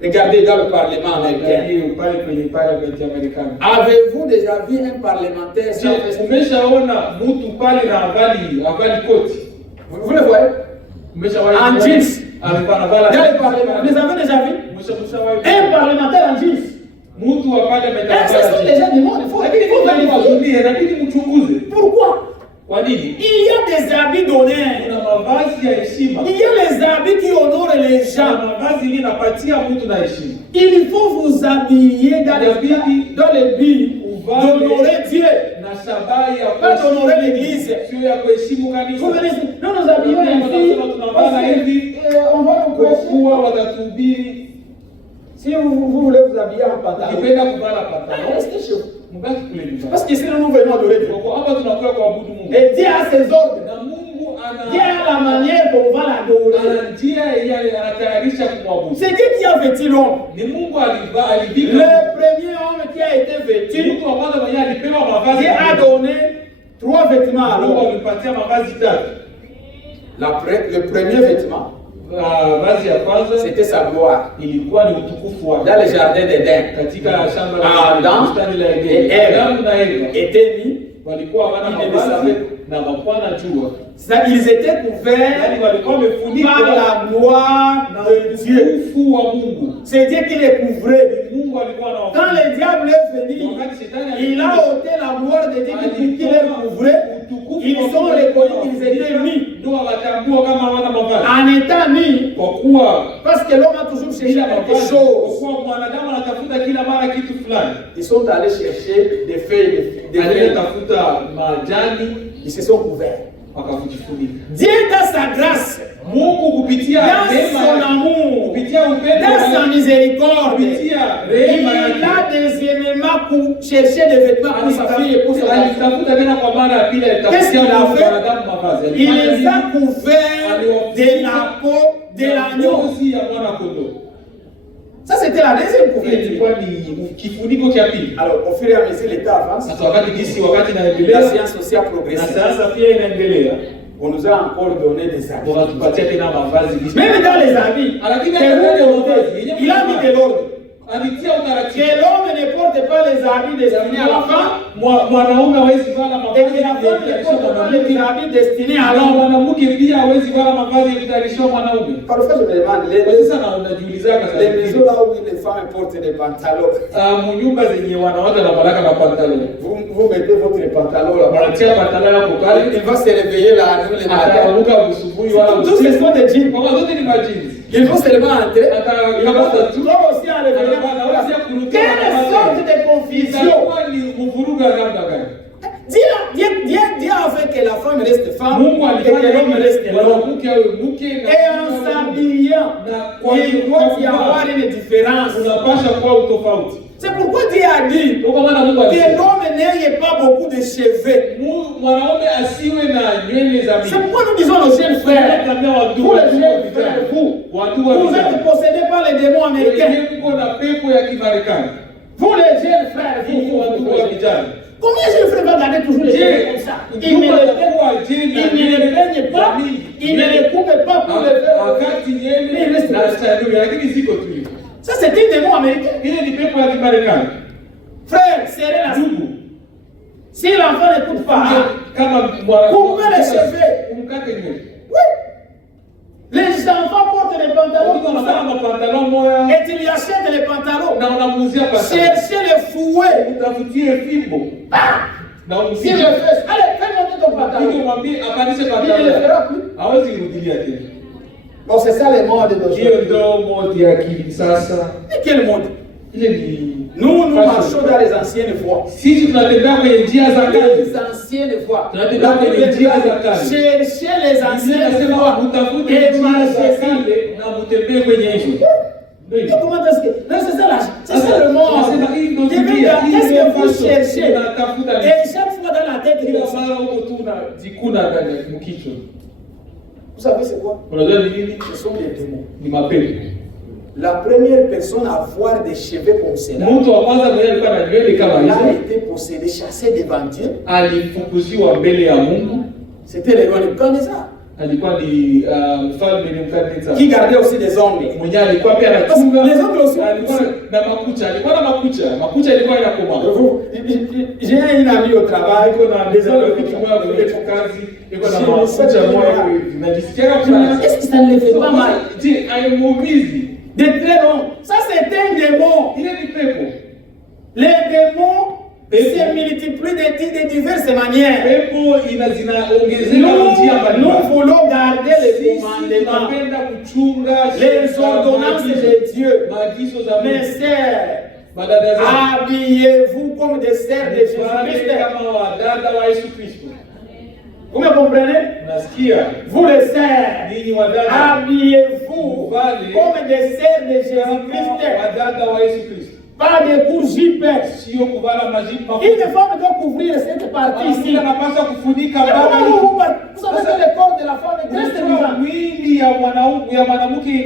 Regardez dans le Parlement américain. Angalie ukubale kwenye parliament ya Marekani. Avez-vous déjà vu un parlementaire sans Je, vestimenta? umeshaona mtu pale na avali koti? Vous le voyez? Umeshawahi En kuona? jeans. Anavala Dans le Parlement. Vous les avez déjà vus? Umeshawahi Un parlementaire en jeans. mtu wa parliament Eh, ce sont les gens du monde. Il faut vérifier. vérifier, lakini mchunguze. Pourquoi? Kwa nini? Il y a des habits d'honneur. Kuna mavazi ya heshima. Il y a les habits qui honorent les Kuna gens. mavazi ili napatia mtu na heshima. Il faut vous habiller dans le but d'honorer Dieu. Na shabahi ya Pas d'honorer l'église. sio ya kuheshimu Vous kanisa. venez ici. Nous nous habillons ainsi. Parce que, on va nous Kwa prêcher. kuwa watatuhubiri. Si vous voulez vous habiller en pantalon, Ukipenda kuvala pantalon, restez chez vous. mbaki kule nyumbani. Parce que sinon nous venons adorer Dieu. Kwa hapa tunakuwa kuabudu Mungu. Et Dieu a ses ordres. Na Mungu Dieu a la manière qu'on va l'adorer. ana njia yenye anatayarisha kumwabudu. C'est Dieu qui a vêtu l'homme. Ni Mungu Le alivika. premier homme qui a été vêtu, Mtu wa kwanza mwenye alipewa mavazi. Dieu a donné 3 vêtements à Mungu l'homme. alimpatia mavazi tatu. Le premier vêtement, Vazi ya kwanza c'était sa gloire. ilikuwa ni utukufu wake. Dans le jardin d'Éden, Katika shamba Adam bustani la et Edeni. Ève Adamu na Eva étaient mis. walikuwa wana Ils ne le mavazi savaient na hawakuwa na jua. Ça, ils étaient couverts Yaani walikuwa wamefunikwa par la gloire na de Dieu. utukufu wa Mungu. C'est Dieu qui les couvrait. Mungu alikuwa Quand anawafunika. le diable est venu, Wakati shetani il a alikuja, ôté la gloire de Dieu qui les couvrait. Ils ont reconnu qu'ils étaient mis. ndio watambua kama hawana mavazi. En étant mis, Kwa kuwa parce que l'homme a toujours cherché bila quelque mavazi, chose. kwa kuwa mwanadamu anatafuta kila mara kitu fulani. Ils sont allés chercher des feuilles, des feuilles. Aliyetafuta majani Ils se sont couverts. wakajifunika. Dieu, dans sa grâce, Mungu kupitia dans son neema, amour, kupitia upendo dans sa wake, miséricorde, kupitia il rehema a yake, deuxièmement cherché des vêtements pour sa fille et pour son enfant. alitafuta tena kwa mara ya pili, Qu'est-ce alitafutia qu'il a fait? mwanadamu mavazi. Il Alifanya les a nini? couverts de la peau de l'agneau. ngozi ya mwana kondoo. Ça, c'était la deuxième Ile couverture. ilikuwa ni kifuniko cha pili. Alors, au fur et à mesure, l'État avance. Sasa wakati La inaendelea science aussi a na progressé. sayansi pia inaendelea, On nous a encore donné des habits. wakatupatia tena mavazi. Même dans les habits, Lakini que hata ndani ya vous mavazi, portez, yenyewe il a mis de l'ordre. alitia utaratibu. Que l'homme ne porte pas les habits destinés à la femme, Mwanaume hawezi vala et mavazi que la femme ne yaliyotayarishwa porte pas les mwanamke, habits destinés à na l'homme. mwanamke pia hawezi vala mavazi yaliyotayarishwa mwanaume. Parfois, je me demande, Kwa sasa unajiulizaga les sasa, maisons là où les femmes portent des pantalons, munyumba zenye wanawake wanavalaka na pantaloni, vous mettez votre pantalon là-bas. wanatia pantaloni yako pale, Il va se réveiller la nuit le matin. ataamuka asubuhi wala Tous ces usiku. sont des jeans. Kwa zote ni majinsi. Il faut seulement entrer. Ata- Il va Kabasa tu. aussi en réveillant. Quelle sorte de confusion! Itakuwa ni mvuruga namna gani? Dieu a fait que la femme reste femme Mungu et que l'homme reste alifanya l'homme. mwanamke awe mke na Et en s'habillant, il doit y avoir une différence. unapasha kuwa utofauti. C'est pourquoi Dieu a dit Ndio kwa maana Mungu que alisema l'homme n'ait pas beaucoup de cheveux. mwanaume asiwe na nywele za C'est mingi. pourquoi nous disons aux jeunes frères, vous les jeunes frères, vous êtes possédés par les démons américains. Mko na pepo ya Kimarekani. Vous les jeunes frères, Mungu wa ndugu wa vijana. combien de jeunes frères vont garder toujours les cheveux comme ça? Ils ne les peignent pas, ils ne les coupent pas pour les faire. Wakati nywele na chanuru lakini ziko tu hivyo. Ça, c'est un démon américain. Ile ni pepo ya Kimarekani. Frère, serrez la Ndugu, si l'enfant n'écoute pas, kama coupez les cheveux. umkate nywele. Oui. Les enfants portent les pantalons Watoto comme wanavaa ça. mapantalon moya Et tu lui achètes les pantalons. na unamuuzia pantalon. Cherchez les fouets. Utafutie fimbo. Na Si je fais, allez, fais monter ton pantalon. Ili mwambie apandishe Il ne le pantalon. fera plus. Hawezi kurudilia tena. Bon, c'est ça les modes Hiyo d'aujourd'hui. ndio modi ya kisasa. Mais quel monde? Ile ni Nous marchons dans les anciennes voies. sisi tunatembea kwenye njia za kale. Les anciennes voies. Tunatembea kwenye njia za kale. Cherchez les Biblia anciennes inasema voies. mtafute Et njia za marchez. kale na mtembee kwenye hizo. Ndio Et hivyo. comment est-ce que. Non, c'est ça là. C'est ça le monde. Nasema hii ndio Qu'est-ce dunia, hii que ndio vous fashion. cherchez? Unatafuta Et chaque fois dans la tête, il kila y a mara huko tu wanajikuna ndani ya mkichwa. Vous savez c'est quoi? Unajua ni nini? Ce sont des démons. Ni mapepo. La première personne à avoir des cheveux comme cela, Mtu wa kwanza mwenye alikuwa na nywele kama il a hizo été possédé, chassé devant Dieu. alifukuziwa mbele ya Mungu. C'était le roi Nebuchadnezzar. Alikuwa ni mfalme Nebukadneza. Qui gardait aussi des ongles. Mwenye alikuwa pia anachunga. Les ongles aussi. Alikuwa na makucha. Alikuwa na makucha. Makucha ilikuwa inakoma. J'ai un ami au travail. Iko na des ongles kichwa kule kwa kazi. Iko na makucha moyo hivi. Najisikia kama Est-ce que ça ne le fait pas mal? Je, aimumizi. De très long. Ça c'est un démon. Ile ni pepo. Les démons se multiplient de diverses manières. Pepo zinaongezeka kwa njia mbalimbali. Nous voulons garder les commandements, Tunapenda kuchunga les ordonnances de Dieu. maagizo za Mes Mungu. sœurs, Madada zangu, habillez-vous comme des sœurs de Jésus-Christ. kama wadada wa Yesu Kristo. Vous me comprenez? Nasikia Vous les sœurs, ninyi wadada habillez-vous comme des sœurs de Jésus-Christ. wadada wa Yesu Kristo. Pas de courgipes. Sio kuvala majibu Une femme doit couvrir cette partie ici. anapaswa kufunika Mais baba. comment vous savez que le corps de la femme est très séduisant. Mwili ya mwanamke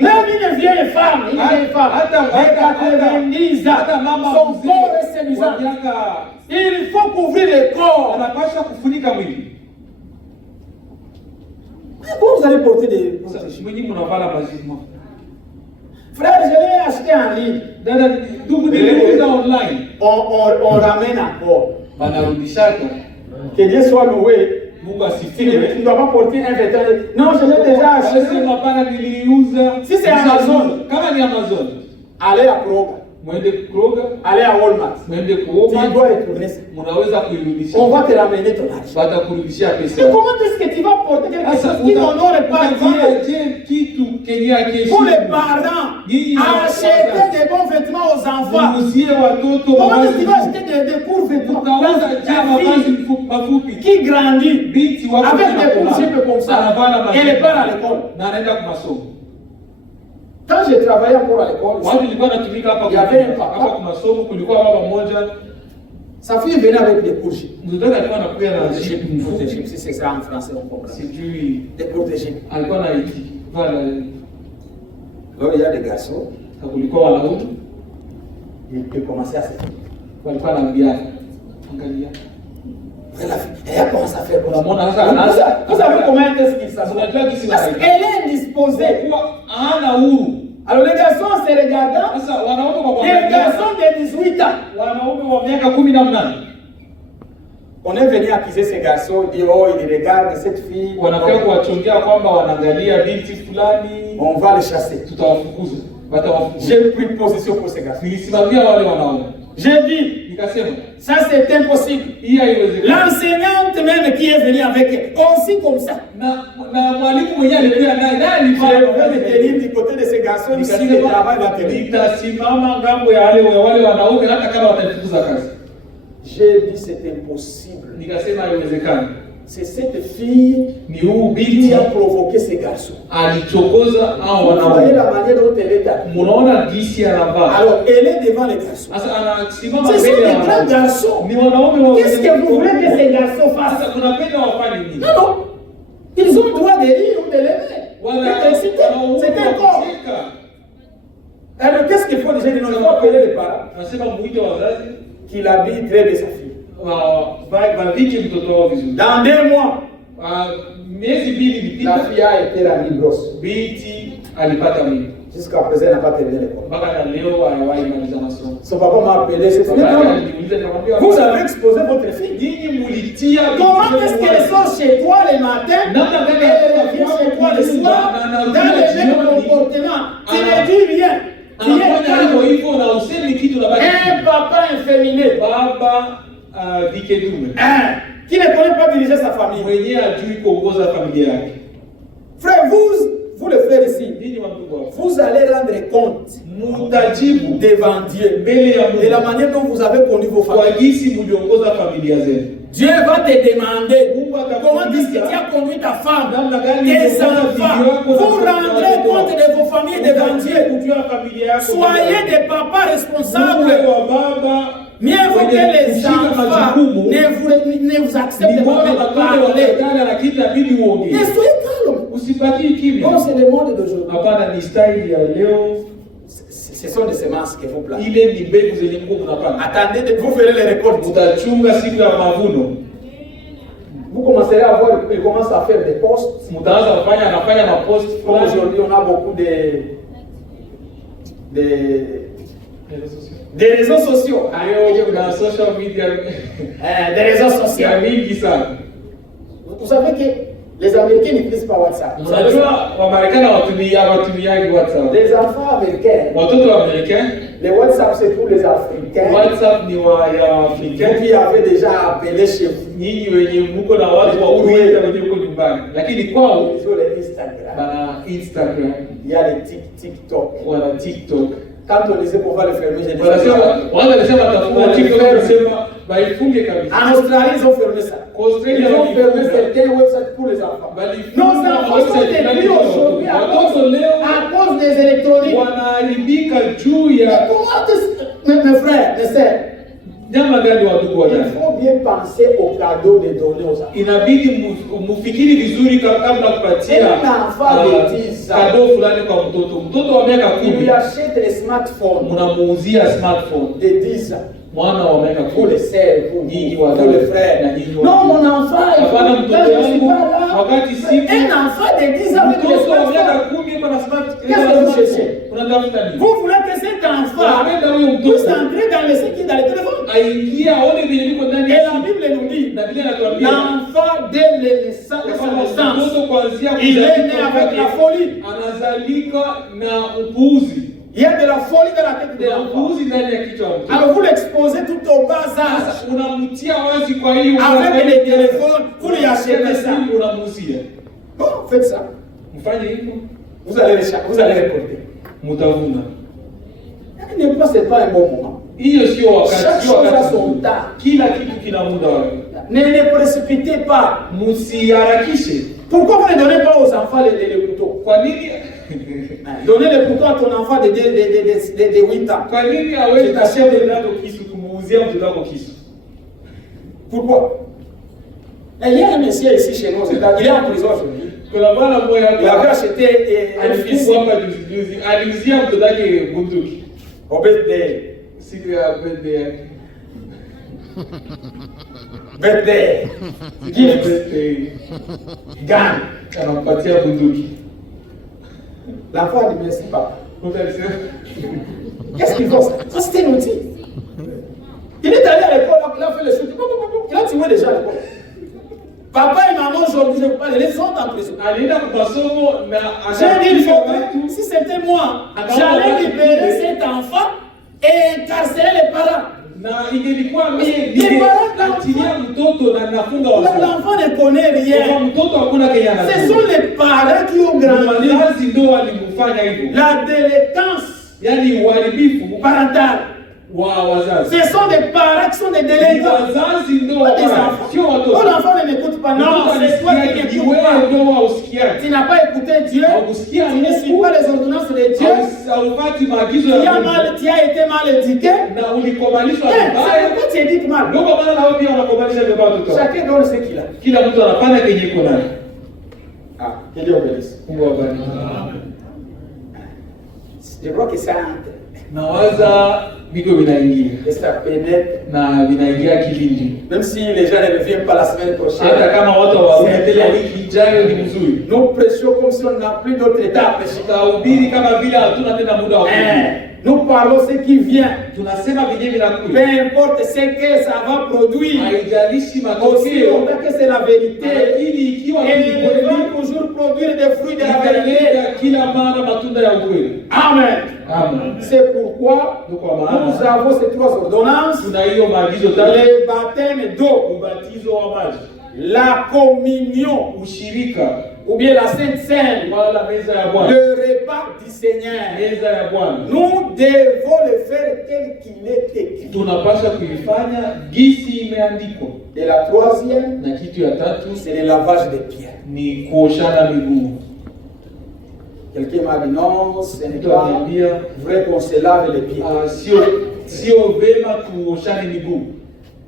Même une vieille femme, de 90 ans, son corps est séduisant. Il faut couvrir le corps. anapaswa kufunika mwili. Mais comment vous allez porter des... Mwenye mnavala majibu. Frère, je l'ai acheté en ligne. Dada ndugu niliuza online. On ramène encore. Banarudishaka. Que Dieu soit loué. Mungu Tu asifiwe. ne dois pas porter un vêtement. Non, je l'ai déjà acheté. Sema bana niliuza. Si c'est Amazon. Kama ni Amazon. Allez à Kroger. Mwende Kroger, Allez à Walmart. mwende Tu kuoma, dois retourner ça. mnaweza kuirudisha. On va te ramener ton argent. Watakurudishia Mais pesa. comment est-ce que tu vas porter quelque Sasa chose qui n'honore pas Dieu? je kitu kenye akeshimu. Pour les parents, acheter des bons vêtements aux enfants. Muuzie watoto Comment est-ce que tu vas mavazi. acheter des courts vêtements? Utaweza je La mavazi fille mafupi. qui grandit Binti wako avec des courgipes comme ça, Anavala elle majibu. part à l'école. Na anaenda kwa masomo. Quand j'ai travaillé encore à l'école, Watu nilikuwa natumika hapa kwa masomo, kulikuwa baba mmoja. sa fille venait avec des courgipes. Mtoto wake alikuwa anakuja na Des jibu mfupi. courgipes, si c'est ça en français, on comprend. Sijui Des protégés. alikuwa na hiki vala. Alors il y a des garçons Kulikuwa wanaume qui commençaient à se faire. walikuwa wanaambiana, angalia. La fille, elle a commencé à faire comme ça. Unamwona sasa anaanza. Vous savez comment est-ce qu'il s'assoit? Unajua kisi Parce qu'elle est indisposée. kuwa hana huru. Alors les garçons se regardant, Sasa wanaume kwa les kuangalia, garçons de 18 ans. wanaume wa miaka 18 On est venu accuser ces garçons, dire oh il regarde cette fille, wanafika kuwachongea kwamba wanaangalia binti fulani, on va les chasser. tutawafukuza, watawafukuza. J'ai pris position pour ces garçons. Nilisimamia wale wanaume, J'ai dit, nikasema ça c'est impossible. hii haiwezekani. L'enseignante même qui est venue avec elle, aussi comme ça. Na mwalimu mwenyewe alikuwa naye Je vais me alifanya tenir du côté de ces garçons ici, le travail va tenir. nitasimama ngambo ya wale wanaume hata kama wataifukuza kazi. J'ai dit c'est impossible. Nikasema haiwezekani. C'est cette fille Ni huu qui binti a provoqué ces garçons. alichokoza hao Vous voyez wanaume. la manière dont elle est habillée. Munaona jinsi anavaa. Alors elle est devant les garçons. Sasa anasimama Ce sont mbele ya des grands wanaume. garçons. Ni wanaume wa Qu'est-ce que vous voulez que ces garçons fassent? Sasa tunapenda wafanye nini? Non, non. Ils ont le droit de rire ou de l'aimer. Wana C'est un corps. kucheka. Alors qu'est-ce qu'il faut déjà dire? Non, il faut appeler les parents Anasema muite wazazi qui l'habillent très bien sa fille. wavike mtoto wao vizuri. Dans 2 mois, Miezi mbili la ilipita, fille a été la brosse. binti alipata mimba. Jusqu'à présent, elle n'a pas terminé l'école. Mpaka na leo hawahi maliza masomo. Son papa m'a appelé. C'est fini. Baba Non, yake non. aliniuliza, nikamwambia, Vous avez exposé votre fille. nyinyi mulitia Comment est-ce qu'elle sort chez toi le matin Namna gani et elle revient chez toi le soir dans le même comportement? Tu ne dis rien. Tu es anafanya hivyo calme. hivyo na usemi kitu na baki. Un papa inféminé. Baba vike dume Qui ne connaît pas diriger sa famille. mwenyewe ajui kuongoza familia yake. Frère, vous les frères ici, Ninyi wa ndugu wangu, vous allez rendre compte mutajibu devant Dieu mbele ya de la Mungu manière dont vous avez conduit vos kwa familles. jinsi mliongoza familia zenu. Dieu va te demander Mungu comment est-ce que atakuuliza tu as conduit ta femme, namna gani tes uliongoza enfants. bibi yako na Vous watoto rendrez wako. compte de vos familles devant Dieu. Kujua familia yako. Soyez des papas Muwe responsables. wa baba Mieux vaut que les enfants ne vous acceptent pas de parler. Ne soyez calme. Non, c'est le monde d'aujourd'hui. Ce sont des semences que vous plantez. Attendez, vous ferez les récoltes. Vous commencerez à voir, ils commencent à faire des posts. Aujourd'hui, on a beaucoup des réseaux sociaux. Des réseaux sociaux. Vous savez que les Américains n'utilisent pas WhatsApp. Les enfants américains, les WhatsApp c'est pour les Africains. Vous qui avez déjà appelé chez vous. Ils ont les Instagram. Il y a les TikTok. Quand on disait qu'on va le fermer, j'ai dit en Australie, ils ont fermé ça. Ils ont fermé certains websites pour les enfants. Nos enfants sont détruits aujourd'hui à cause des électroniques. Mais comment, mes frères, mes sœurs, il faut bien penser au cadeau de donner aux enfants. Un enfant de 10 ans, il lui achète les smartphones de 10 ans. Pour les sœurs, pour les frères. Non, mon enfant, il faut que je suis pas là. Un enfant de 10 ans avec les smartphones. Qu'est-ce que vous cherchez? Vous voulez que cet enfant puisse entrer dans ce qui est dans le téléphone? Et la Bible nous dit, l'enfant dès sa naissance, il est né avec la folie. Il y a de la folie dans la tête de l'enfant. Alors vous l'exposez tout au bas âge. Avec les téléphones, vous lui achetez ça. Bon, faites ça. Vous allez récolter. Ne passez pas un bon moment. Chaque chose a son temps. Ne précipitez pas. Pourquoi vous ne donnez pas aux enfants les couteaux? Donnez le couteau à ton enfant de 8 ans. Pourquoi? Il y a un monsieur ici chez nous, il est en prison aujourd'hui. Il avait acheté un fils au birthday. Birthday. Gift. Gagne. L'enfant dit merci papa. Qu'est-ce qu'il faut ça? Ça c'était un outil. Il est allé à l'école, il a fait le shoot. Il a tué déjà à l'école. Papa et maman aujourd'hui, je ne veux pas les sont en prison. J'ai dit, si c'était moi, j'allais libérer cet enfant et incarcérer les parents. L'enfant ne connaît rien. Ce sont les parents qui ont grandi. La délinquance parentale. Ce sont des parents qui sont des délinquants. Des enfants. Oh, l'enfant ne m'écoute pas. Non, c'est toi qui n'écoutes pas. Tu n'as pas écouté Dieu. Tu ne suis pas les ordonnances de Dieu. Tu as été mal éduqué. C'est pourquoi tu éduques mal. Chacun donne ce qu'il a. Ah, que Dieu obéisse. Je crois que ça entre. Et ça pénètre. Même si les gens ne reviennent pas la semaine prochaine, nous prêchons comme si on n'a plus d'autres étapes. Nous parlons ce qui vient. Peu importe ce que ça va produire. Aussi longtemps que c'est la vérité. Et il va toujours produire des fruits de la vérité. Amen. C'est pourquoi nous avons ces trois ordonnances. Le baptême d'eau, la communion, ou bien la Sainte Seine, le repas du Seigneur. Nous devons le faire tel qu'il est écrit. Et la troisième, c'est le lavage des pieds. Quelqu'un m'a dit non, ce n'est pas vrai qu'on se lave les pieds. Sio vema tuoshane miguu.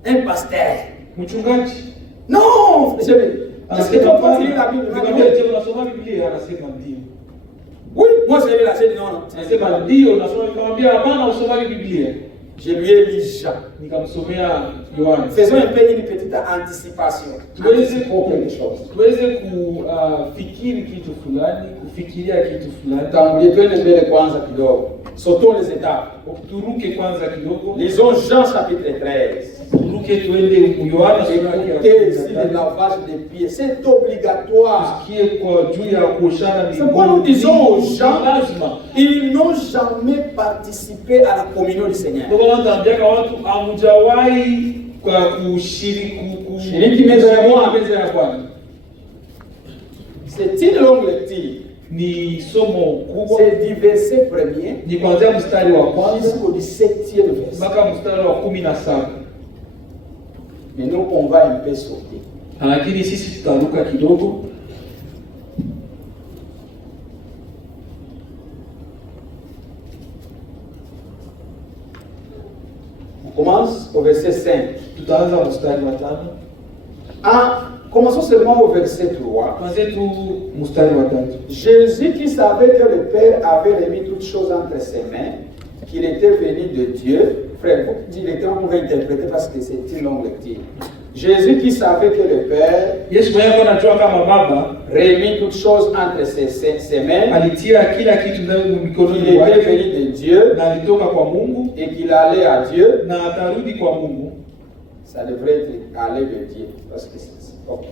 Un pasteur. Mchungaji. Non, je est-ce que tu peux lire la Bible? Nikamwambia, je, unasoma Biblia? Anasema ndio. Oui, moi je l'ai la chaîne, non. Anasema ndio, unasoma. Nikamwambia hapana, usoma Biblia. Je lui ai lu Jean. Nikamsomea Yohana. Faisons un peu une petite anticipation. Tuweze kufikiri kitu fulani, kufikiria kitu fulani. Tangulie twende mbele kwanza kidogo. Sautons les étapes. Turuke kwanza kidogo. Lisons Jean chapitre 13. Turuke twende Yohana sura ya ici le lavage des pieds, c'est obligatoire. C'est pourquoi nous disons aux gens, ils n'ont jamais participé à la communion du Seigneur. C'est une longue lecture. C'est du verset premier jusqu'au 17e verset. Mais nous, on va un peu sauter. Lakini sisi tutaruka kidogo. On commence au verset 5. Tutaanza mstari wa 5. Commençons seulement au verset 3. Mstari wa 3. Jésus qui savait que le Père avait remis toutes choses entre ses mains, qu'il était venu de Dieu. Frère, il était on va interpréter parce que c'est une longue lecture. Jésus qui savait que le Père remit toutes choses entre ses mains, qu'il était venu de Dieu et qu'il allait à Dieu, ça devrait être aller de Dieu. Parce que okay.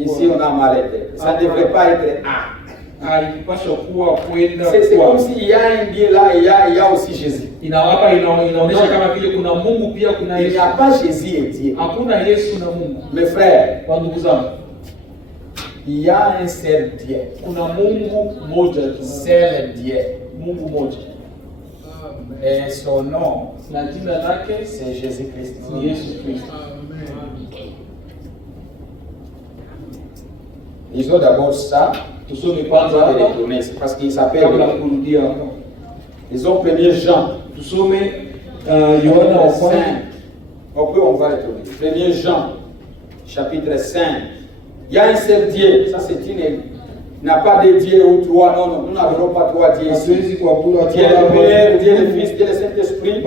Ici on a mal été. Ça ne devrait pas être A. C'est comme s'il y a un Dieu là, il y a aussi Jésus. Il n'y a pas Jésus et Dieu. Mes frères, il y a un seul Dieu. Seul Dieu. Et son nom, c'est Jésus-Christ. Ils ont d'abord ça. C'est parce qu'il s'appelle. Ils ont 1er Jean. On va le tourner. 1er Jean, chapitre 5. Il y a un seul Dieu. Ça, c'est une. Il n'y a pas de Dieu ou trois. Non, nous n'avons pas trois dieux ici. Dieu le Père, Dieu le Fils, Dieu le Saint-Esprit.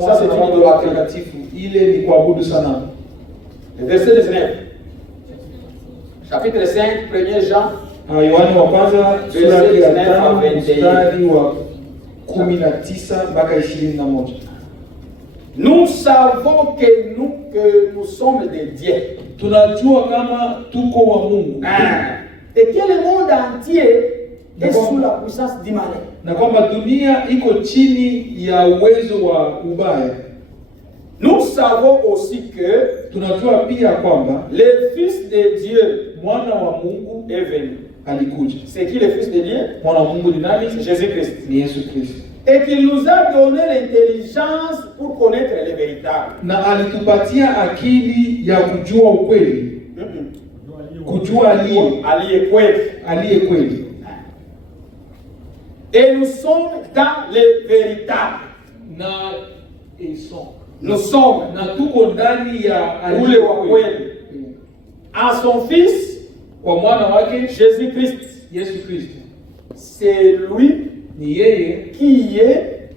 Ça, c'est une idolâtrie. Le verset 19. Chapitre 5, 1er Jean. Yohana wa kwanza sura ya 5 mstari wa 19 mpaka 21. Nous savons que nous sommes des dieux. Tunajua kama tuko wa Mungu. Et que le monde entier est sous la puissance du mal. Na kwamba dunia iko chini ya uwezo wa ubaya. Nous savons aussi que tunajua pia kwamba le Fils de Dieu, mwana wa Mungu, est venu. Alikuja. C'est qui le Fils de Dieu? Mwana wa Mungu ni nani? Jésus-Christ. Ni Yesu Kristo. Et qu'il nous a donné l'intelligence pour connaître les véritables. Na alitupatia akili ya kujua ukweli. Kujua aliye kweli. Et nous sommes dans les véritables. Nous sommes na tuko ndani ya ule wa kweli. À son Fils, kwa mwana wake Jésus-Christ. Yesu Kristo. C'est lui ni yeye qui est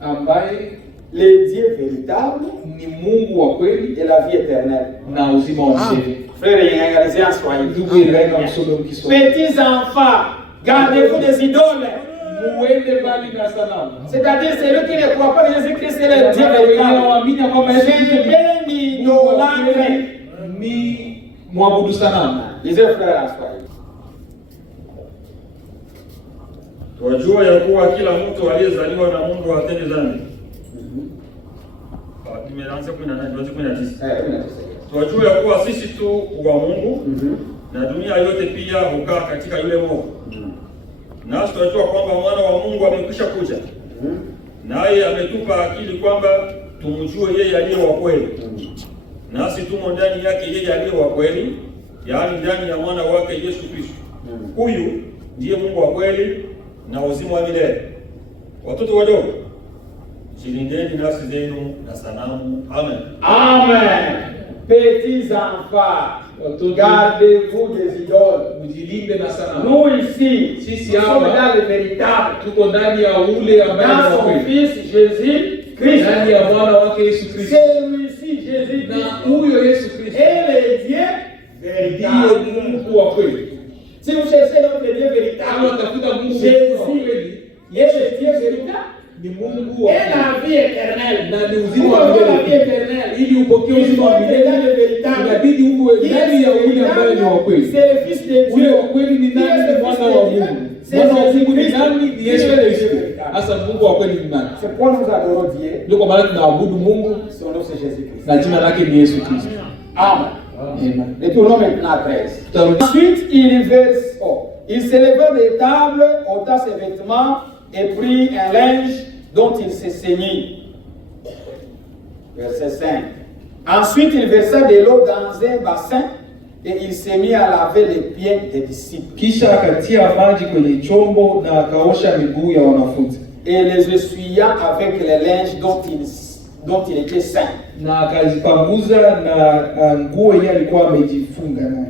ambaye le Dieu véritable, ni Mungu wa kweli et la vie éternelle. Na uzima wa milele. Frères et sœurs en Swahili. Petits enfants, gardez-vous des idoles. C'est-à-dire, c'est eux qui ne croient pas que Jésus-Christ est le Dieu véritable. C'est bien idolâtre. Ni mwabudu sanamu. Lisez frères en Swahili. Wajua ya kuwa kila mtu aliyezaliwa na Mungu hatendi dhambi. Nimeanza 19. Twajua ya kuwa sisi tu wa Mungu na dunia yote pia hukaa katika yule Mungu. Nasi tunajua kwamba mwana wa Mungu amekwisha kuja. Naye ametupa akili kwamba tumjue yeye aliye wa kweli. Nasi tumo ndani yake yeye aliye wa kweli, yaani ndani ya mwana wake Yesu Kristo. Huyu ndiye Mungu wa kweli na uzima wa milele. Watoto wadogo, Jilindeni nafsi zenu na sanamu. Amen. Amen. Petits enfants, gardez-vous des idoles. Mjilinde na sanamu. Nous ici, Sisi nous sommes hapa dans le véritable. tuko ndani ya ule ambaye Dans son ni fils Jésus Christ. ndani ya mwana wake Yesu Kristo. Celui-ci, Jésus Na Christ. huyo Yesu Kristo Et le Dieu ndiye véritable. Mungu wa kweli. Si vous cherchez notre Dieu Kama véritable, utafuta Mungu wa Jésus kweli, est le Dieu véritable. ni Mungu wa Et kweli. la vie éternelle. Na ni Pour uzima wa avoir la vie milele. éternelle, Ili upokee il uzima faut wa être dans milele, le véritable. inabidi uwe ndani ya ule ambaye ni wa kweli. C'est le Fils de Ule Dieu. wa kweli ni Qui est nani? le Ni mwana Fils wa de Dieu? Mungu. C'est Mwana wa Jésus Mungu ni Christ. nani? Ni Yesu Qui est le Kristo. Dieu véritable. Sasa Mungu wa kweli ni nani? C'est pourquoi nous adorons Dieu. Ndio kwa maana tunaabudu Mungu Son nom c'est Jésus-Christ. na jina lake ni Yesu Kristo. Amen. Amen. Retournons maintenant à 13. Tutarudi. Ensuite, il verse. Il s'éleva des tables, ôta ses vêtements et prit un linge dont il s'est saigné. Verset 5. Ensuite, il versa de l'eau dans un bassin et il s'est mis à laver les pieds des disciples Kisha akatia maji kwenye chombo na akaosha miguu ya wanafunzi et les essuya avec les linges dont il était saint. na akazipanguza na nguo yenyewe alikuwa amejifunga nayo.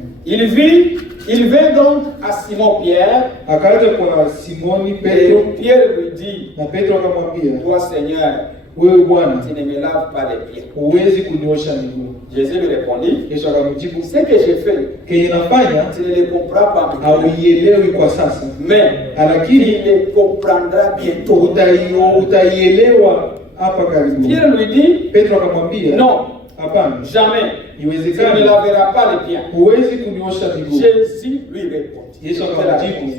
Il vint donc à Simon-Pierre Akaja kwa Simoni Petro et Pierre lui dit, na Petro akamwambia, toi Seigneur, wewe Bwana tu ne me laves pas les pieds. huwezi kuniosha miguu. Jésus lui répondit, Yesu akamjibu, ce que je fais, kenye nafanya tu ne le comprends pas maintenant, hauielewi kwa sasa, mais lakini tu le comprendras bientôt. utaielewa hapa karibu. Pierre lui dit, Petro akamwambia, non, hapana, jamais, tu ne iwezekani, laveras pas les pieds. huwezi kuniosha miguu. Jésus lui répondit, Yesu akamjibu,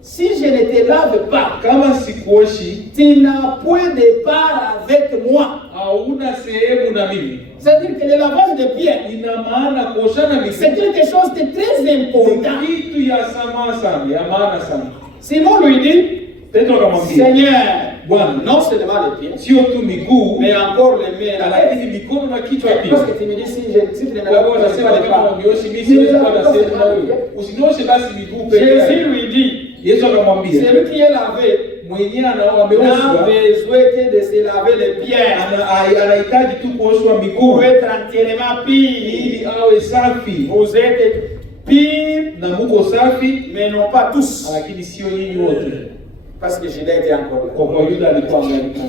si je ne te lave pas, kama sikuoshi, tu n'as point de part avec moi. hauna sehemu na mimi. C'est-à-dire que le lavage de pieds, Ina maana kuoshana c'est miguu quelque chose de très important. ni kitu ya sama sana, ya maana sana. Simon lui dit, Petro akamwambia, Seigneur, Bwana, non seulement les pieds, sio tu miguu, mais encore les mains et la tête. lakini mikono na kichwa pia. Parce que tu me dis, si tu ne me Kwa laves hiyo pas, je ne unasema vais kama pas. unioshi mimi siwezi kuwa na sehemu na wewe. Usinioshe basi miguu peke Jésus yake. lui dit, Yesu akamwambia, celui qui est lavé mwenyewe n'a ameoshwa besoin que de se laver les pieds anahitaji tu kuoshwa miguu pour être entièrement pur. ili awe safi. Vous êtes purs, Na muko safi, mais non pas tous. lakini sio nyinyi wote. Parce que Judas était encore là. Kwa kuwa Yuda alikuwa angalika.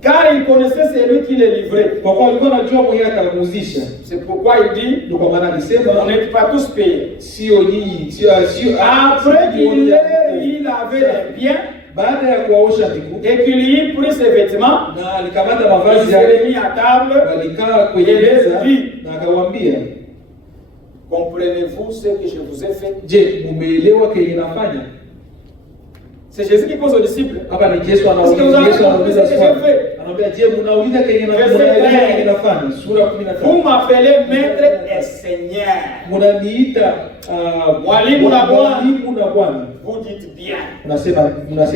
Car il connaissait celui qui le livrait. Kwa kuwa alikuwa anajua mwenyewe atamuuzisha. C'est pourquoi il dit, Ndio kwa maana alisema on n'est pas tous payés. sio nyinyi, sio Après qu'il leur eut lavé les pieds baada ya kuwaosha miguu et qu'il eut pris ses vêtements, na alikamata il mavazi s'est yake, mis à table. walikaa kwenye meza na akawaambia, Comprenez-vous ce que je vous ai fait? je, mumeelewa kenye nafanya? C'est Jésus qui pose aux disciples. Hapa ni Yesu Parce que vous anauliza, avez Yesu compris ce anauliza que j'ai swali. fait. Anamwambia, je, mnauliza kenye Verset nafanya? 13. Kenye nafanya? Sura 15. Vous m'appelez maître et seigneur. Mnaniita Mwalimu na Bwana. mwalimu na Bwana. Vous dites bien. Mnasema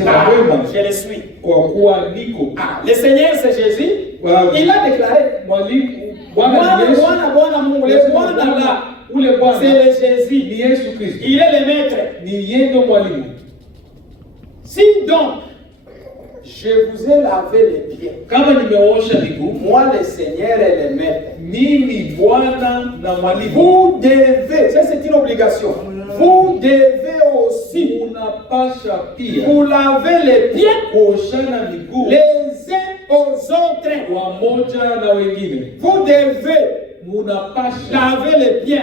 Ah, wema je le suis. kwa kuwa niko. Ah, le Seigneur c'est Jésus. Wow. Il a déclaré. Mwalimu Bwana, Bwana ni Yesu. Bwana Mungu, le Bwana là, Ule Bwana c'est le ni Jésus. Yesu Kristo. Il est le maître. Ni yeye ndo mwalimu. Si donc je vous ai lavé les pieds, Kama nimeosha miguu, moi le Seigneur est le maître. mimi Bwana na mwalimu. Vous devez, ça c'est une obligation. Vous devez aussi Unapasha pia vous laver les pieds kuoshana miguu les uns aux autres. wamoja na wengine. Vous devez Munapasha laver les pieds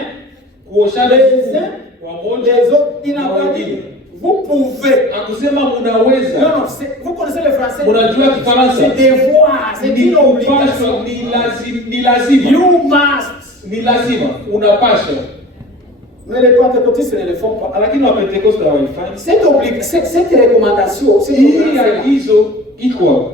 kuoshana les miguu uns wamoja les autres. Il n'a na pas dit wengine. vous pouvez. Akusema Non, munaweza, non, vous connaissez le français. unajua Kifaransa, C'est devoir, c'est ni une kupashwa, obligation. ni lazima, You must. ni lazima, unapasha. Mais les pentecôtistes ne le font pas. Lakini Wapentekoste hawaifanyi. Cette recommandation, Hii agizo iko hapo.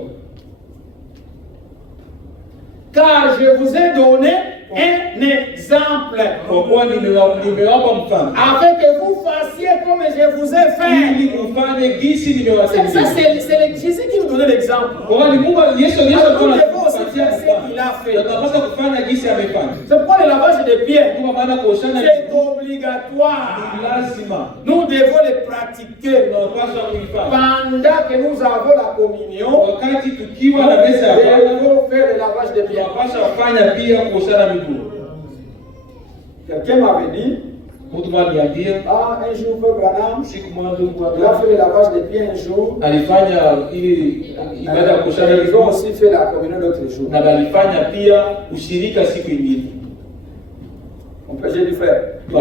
car je vous ai donné un exemple Kwa kuwa nimewapa mfano afin que vous fassiez comme je vous ai fait. ili mfanye gisi Ça, nimewatendea. c'est Jésus qui nous donnait l'exemple. Kwa hiyo ni Mungu Yesu Alors, nous alikuwa devons aussi anatupatia faire ce qu'il a mfano. fait. Na tunapaswa kufanya gisi amefanya. C'est pourquoi le lavage des pieds, Kwa maana kuoshana c'est miguu obligatoire. ni lazima, Nous devons le pratiquer tunapaswa kuifanya pendant que nous avons la communion. wakati tukiwa na Nous meza ya Bwana. devons faire le lavage des pieds. Tunapaswa kufanya pia kuoshana miguu. Quelqu'un m'avait dit, Mtu aliniambia ah, un jour, Frère Branham, siku moja ndugu il a hapa fait le lavage des pieds un jour. alifanya ili ibada ya kuoshana Ils ont miguu aussi fait la communion l'autre jour. na alifanya pia ushirika siku ingine. J'ai dit, frère, il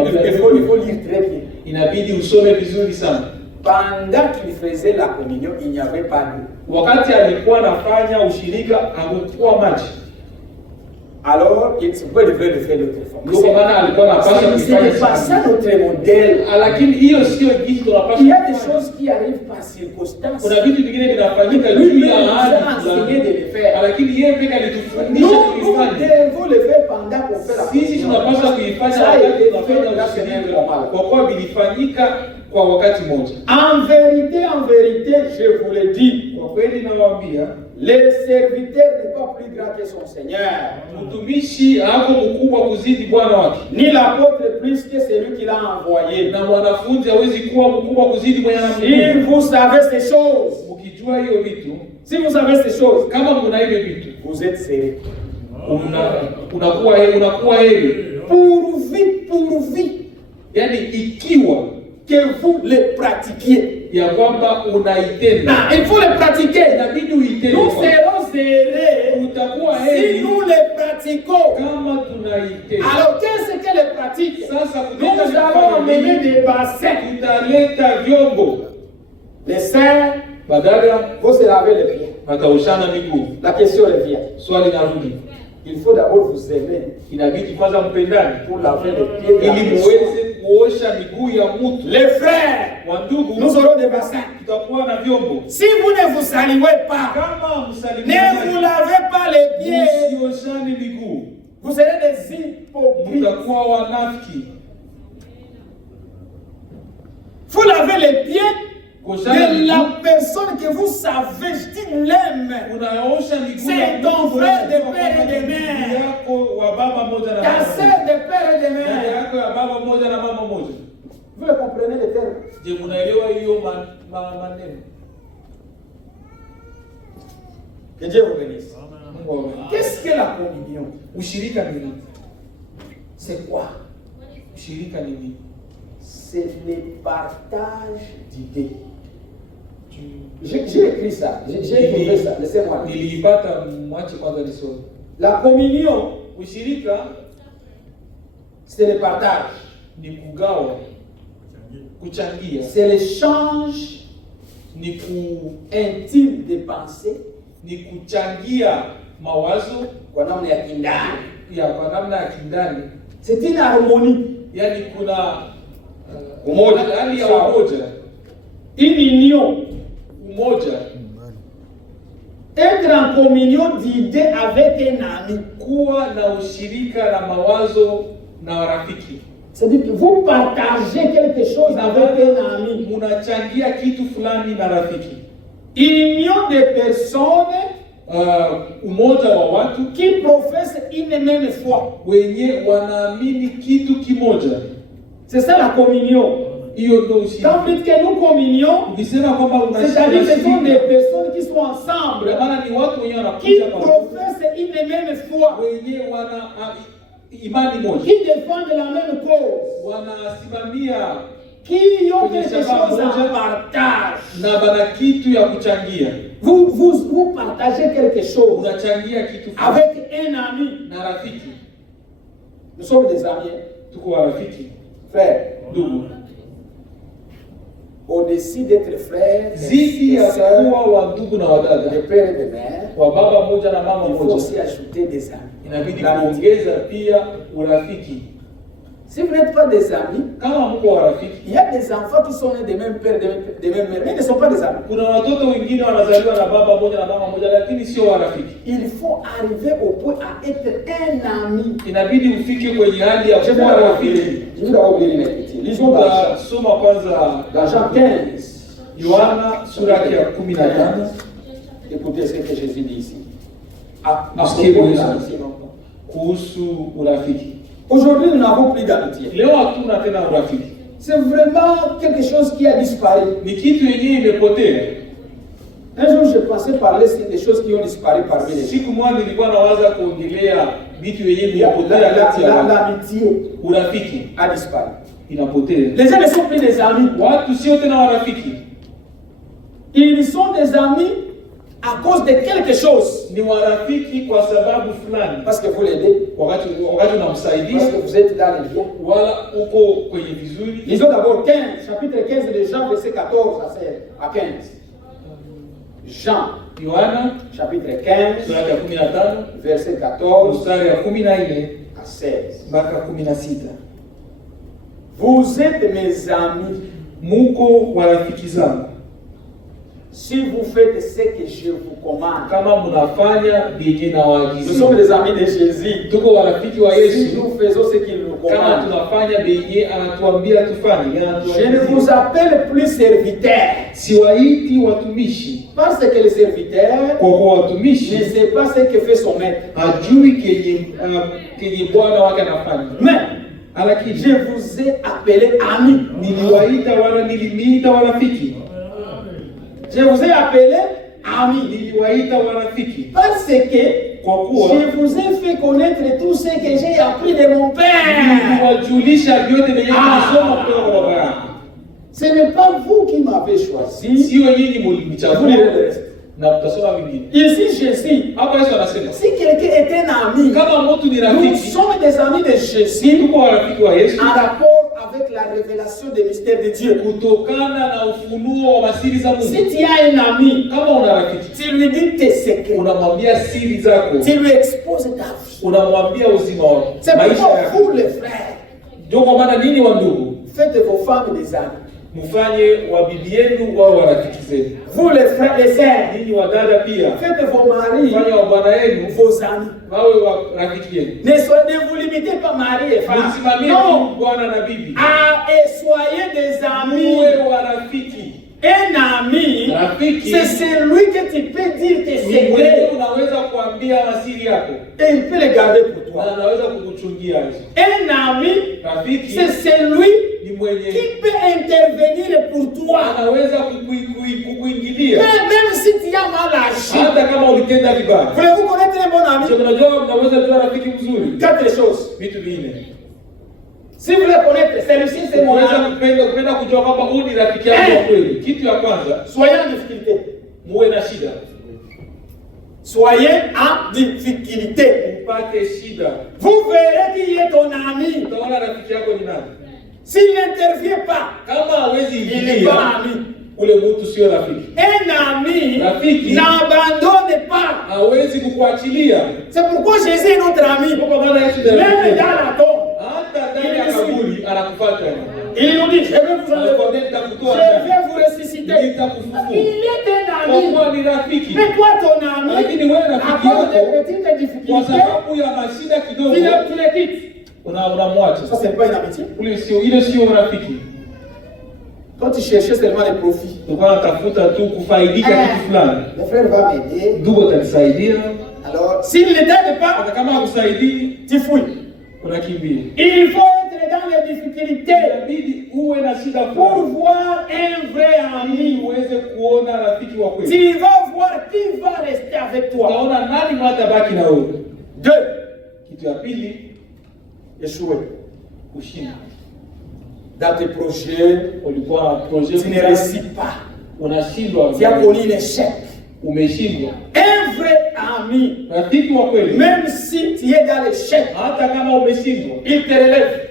faut lire très bien. Inabidi usome vizuri sana. Pendant qu'il faisait la communion, il n'y avait pas d'eau. Wakati alikuwa anafanya ushirika hakukuwa maji. Alors, il se peut le faire l'autre fois. Ndio kwa maana alikuwa anapaswa Ce kufanya n'est pas ça notre modèle. lakini hiyo sio jinsi tunapaswa. Il y a des choses qui arrivent par circonstance. Kuna vitu vingine vinafanyika Lui juu ya nous hali a enseigné de le faire. lakini yeye pekee alitufundisha Nous kuifanya. devons le faire pendant qu'on fait la Sisi tunapaswa kuifanya Ça a wakati été tunafanya fait dans ushirika normal. kwa kuwa vilifanyika kwa wakati mmoja. En vérité, je vous le dis, Kwa kweli nawaambia, le serviteur n'est pas plus grand que son Seigneur, mtumishi hako mkubwa kuzidi bwana wake, ni l'apôtre plus que celui qui l'a envoyé. na mwanafunzi hawezi kuwa mkubwa kuzidi mwenye Si anamtuma. vous savez ces choses, Mkijua hiyo vitu, si vous savez ces choses, kama mna hivyo vitu, vous êtes sérieux. unakuwa heri. Pourvu Yaani ikiwa que vous le pratiquiez. ya kwamba unaitenda, Ah, il faut le pratiquer. inabidi uitende. Nous serons heureux Utakuwa si heri nous le pratiquons. kama tunaitenda. Alors, qu'est-ce que les pratiques? Sasa Nous allons emmener des bassins. tutaleta vyombo, Les saints badala vont se laver les pieds. wataoshana miguu. La question revient. Swali narudi, Il faut d'abord vous aimer inabidi kwanza mpendane pour laver les pieds de la ili personne. muweze kuosha miguu ya mtu. Les frères, Wa ndugu, nous aurons des bassins. tutakuwa na vyombo. Si vous ne vous saluez pas, Kama ne vous msalimiane, lavez pas les pieds, msioshane miguu, vous serez des hypocrites. mtakuwa wanafiki. Vous lavez les pieds Kuoshana de miguu, la personne que vous savez, je dis l'aime. unaosha miguu C'est ya ton mtu frère de unajua père et de kwamba ni mère. ndugu yako wa baba moja na Ta mama sœur moja. de père et de Dada mère. yako ya baba moja na mama moja. Vous le comprenez le terme? Je, munaelewa hiyo maneno? Que Dieu vous bénisse. Mungu awabariki. Qu'est-ce que la communion? Ushirika ni nini? C'est quoi? Ushirika ni nini? C'est le partage d'idées. J'ai écrit ça, j'ai trouvé ça, laissez-moi lire. Niliipata, mwache kwanza nisome. La communion, Ushirika c'est le partage. ni kugawa, kuchangia, C'est l'échange ni intime des pensées ni kuchangia mawazo kwa namna ya kindani. ya kwa namna ya kindani, C'est une harmonie, yaani kuna Umoja. hali ya Sawa. umoja, une union. umoja, Être en communion d'idées avec un ami. kuwa na ushirika na mawazo na rafiki. C'est-à-dire que vous partagez quelque chose avec un ami. Munachangia kitu fulani na rafiki. Union de personnes Umoja wa watu qui professent une même foi. wenye wanaamini kitu kimoja. C'est ça la communion. Hiyo ndio Quand ushirika. vous dites que nous communions, Ukisema kwamba c'est-à-dire que ce sont des unashirika, personnes qui sont ensemble, kwa maana ni watu wenyewe qui wanakuja pamoja, professent une même foi, wenye wana imani moja, qui défendent la même cause, wanasimamia qui ont quelque chose en partage. na bana kitu ya kuchangia. Vous partagez quelque chose Unachangia kitu fulani avec un ami. na rafiki. Nous sommes des amis, Tuko wa rafiki, frères. ndugu. Au-dessus d'être frères, Zidi et ya sœurs, kuwa wa ndugu na wadada, de père et de mère, wa baba moja na mama il faut moja, aussi ajouter des amis. inabidi L'amitié. kuongeza pia urafiki. Si vous n'êtes pas des amis, Kama mko wa rafiki, il y a des enfants qui sont nés des mêmes pères, des mêmes mères, mais ils ne sont pas des amis. kuna watoto wengine wanazaliwa na baba moja na mama moja, lakini sio wa rafiki. Il faut arriver au point à être un ami. Inabidi ufike kwenye hali ya Je vais kuwa d'abord rafiki. lire mes petits. Lisons dans Jean- Tutasoma kwanza dans Jean 15. Yohana sura yake ya 15. Écoutez ce que Jésus dit ici. À Msikie propos de Yesu l'amitié. kuhusu urafiki. Aujourd'hui, nous n'avons plus d'amitié. Leo hatuna tena urafiki. C'est vraiment quelque chose qui a disparu. Ni kitu yenyewe imepotea. Un jour, je pensais parler sur des choses qui ont disparu parmi les gens. Siku moja nilikuwa nawaza kuongelea vitu yenyewe vimepotea kati ya watu. L'amitié Urafiki a disparu. inapotea. Les gens ne sont plus des amis. Watu sio tena warafiki. Ils sont des amis à cause de quelque chose. Ni warafiki kwa sababu fulani. Parce que vous l'aidez. Wakati unamsaidia. Parce que vous êtes dans les liens. Wala uko kwenye vizuri. Lisons d'abord 15, chapitre 15 de Jean, verset 14 à 15. Jean, Yohana chapitre 15, sura ya 15 verset 14 mstari ya 14 à 16. mpaka 16. Vous êtes mes amis Muko warafiki zangu si vous faites ce que je vous commande. kama mnafanya vyenye Nous nawaagizia. sommes des amis de Jésus. Tuko warafiki wa Si Yesu nous faisons ce qu'il nous kama commande. tunafanya vyenye anatuambia tufanye. Je ne vous appelle plus serviteur. Siwaiti watumishi, Parce que le serviteur kwa kuwa ne watumishi sait pas ce que fait son maître. hajui kenye bwana wake anafanya. Mais Lakini je vous ai appelé amis. niliwaita wala nilimiita warafiki. Je vous ai appelé amis. Niliwaita warafiki Parce que kwa kuwa je vous ai fait connaître tout ce que j'ai appris de mon Père. niliwajulisha vyote vyenye nilisoma kutoka kwa baba yangu. Ce n'est pas vous qui m'avez choisi. Sio nyinyi Vous mlinichagua lirez le reste. na mtasoma vingine. Ici, Jésus, Hapa Yesu anasema si quelqu'un est un ami, kama mtu ni nous rafiki, sommes des amis de Jésus tuko warafiki wa Yesu en rapport avec la révélation des mystères de Dieu. kutokana na ufunuo wa masiri za Mungu. Si tu as un ami, Kama una rafiki, tu lui dis tes secrets, unamwambia siri zako, tu lui exposes ta vie. unamwambia uzima wako, C'est maisha pourquoi yako. vous, les frères, Ndio kwa maana nini wa ndugu, faites de vos femmes des amis. mfanye wa bibi yenu wao warafiki zenu. Vous, les frères, les sœurs, Ninyi wa dada pia, faites de vos maris mfanye wa bwana yenu vos amis. wawe wa rafiki yenu. Ne vous limitez pas mari et femme. Msimamie Non. tu bwana na bibi, Et soyez des amis. muwe warafiki. Un ami, Rafiki c'est celui que tu peux dire tes ni wewe secrets unaweza kuambia masiri yako et il peut les garder pour toi. na anaweza kukuchungia hizo. Un ami, Rafiki c'est celui ni mwenye qui peut intervenir pour toi. anaweza kukuingilia Même si tu as mal agi. hata kama ulitenda vibaya. Voulez-vous connaître un bon ami? Ndio unajua unaweza kuwa rafiki mzuri. 4 choses. Vitu vinne. Si vous les connaissez, celui-ci c'est mon Unaweza ami. kupenda kujua kwamba huyu ni rafiki yako wa kweli. Kitu ya kwanza, Soyez en difficulté. muwe na shida. Soyez en difficulté. Upate shida. Vous verrez qui est ton ami. Utaona rafiki yako ni nani. S'il n'intervient pas, Kama hawezi il n'est ingilia, pas ami. ule mtu sio rafiki. Un ami Rafiki. n'abandonne pas. Hawezi kukuachilia. C'est pourquoi Jésus est notre ami. Kwa maana Yesu ndiye Même rafiki. dans la tombe, Hata ndani ya kaburi anakufuata. il nous dit, je vais vous enlever. Anakuambia Je nitakutoa. vais vous ressusciter. Nitakufufua. Il est un Kwa ami. kuwa ni rafiki. Mais toi, ton ami, Lakini wewe à rafiki cause des yako petites kwa difficultés, sababu ya mashida kidogo tu les quittes. unamwacha. Ça, c'est pas une amitié. Ile sio urafiki. Quand tu cherchais seulement les profits. Tulikuwa natafuta tu kufaidika kitu fulani. Le frère va m'aider. Ndugu atanisaidia. Alors, s'il ne t'aide pas, Hata kama hakusaidii tu fouilles. unakimbia. Il faut être dans les difficultés Inabidi uwe na shida pour fulani voir un vrai ili ami. uweze kuona rafiki wa kweli. Tu vas voir qui va rester avec toi. Utaona nani mwatabaki na wewe. 2. Kitu ya pili, Échouer. kushinda. Dans tes projets, Ulikuwa na projet tu ne réussis pas. unashindwa. Tu as connu l'échec. Umeshindwa. Un vrai ami, Rafiki wa kweli, même si tu es dans l'échec, hata kama umeshindwa, il te relève,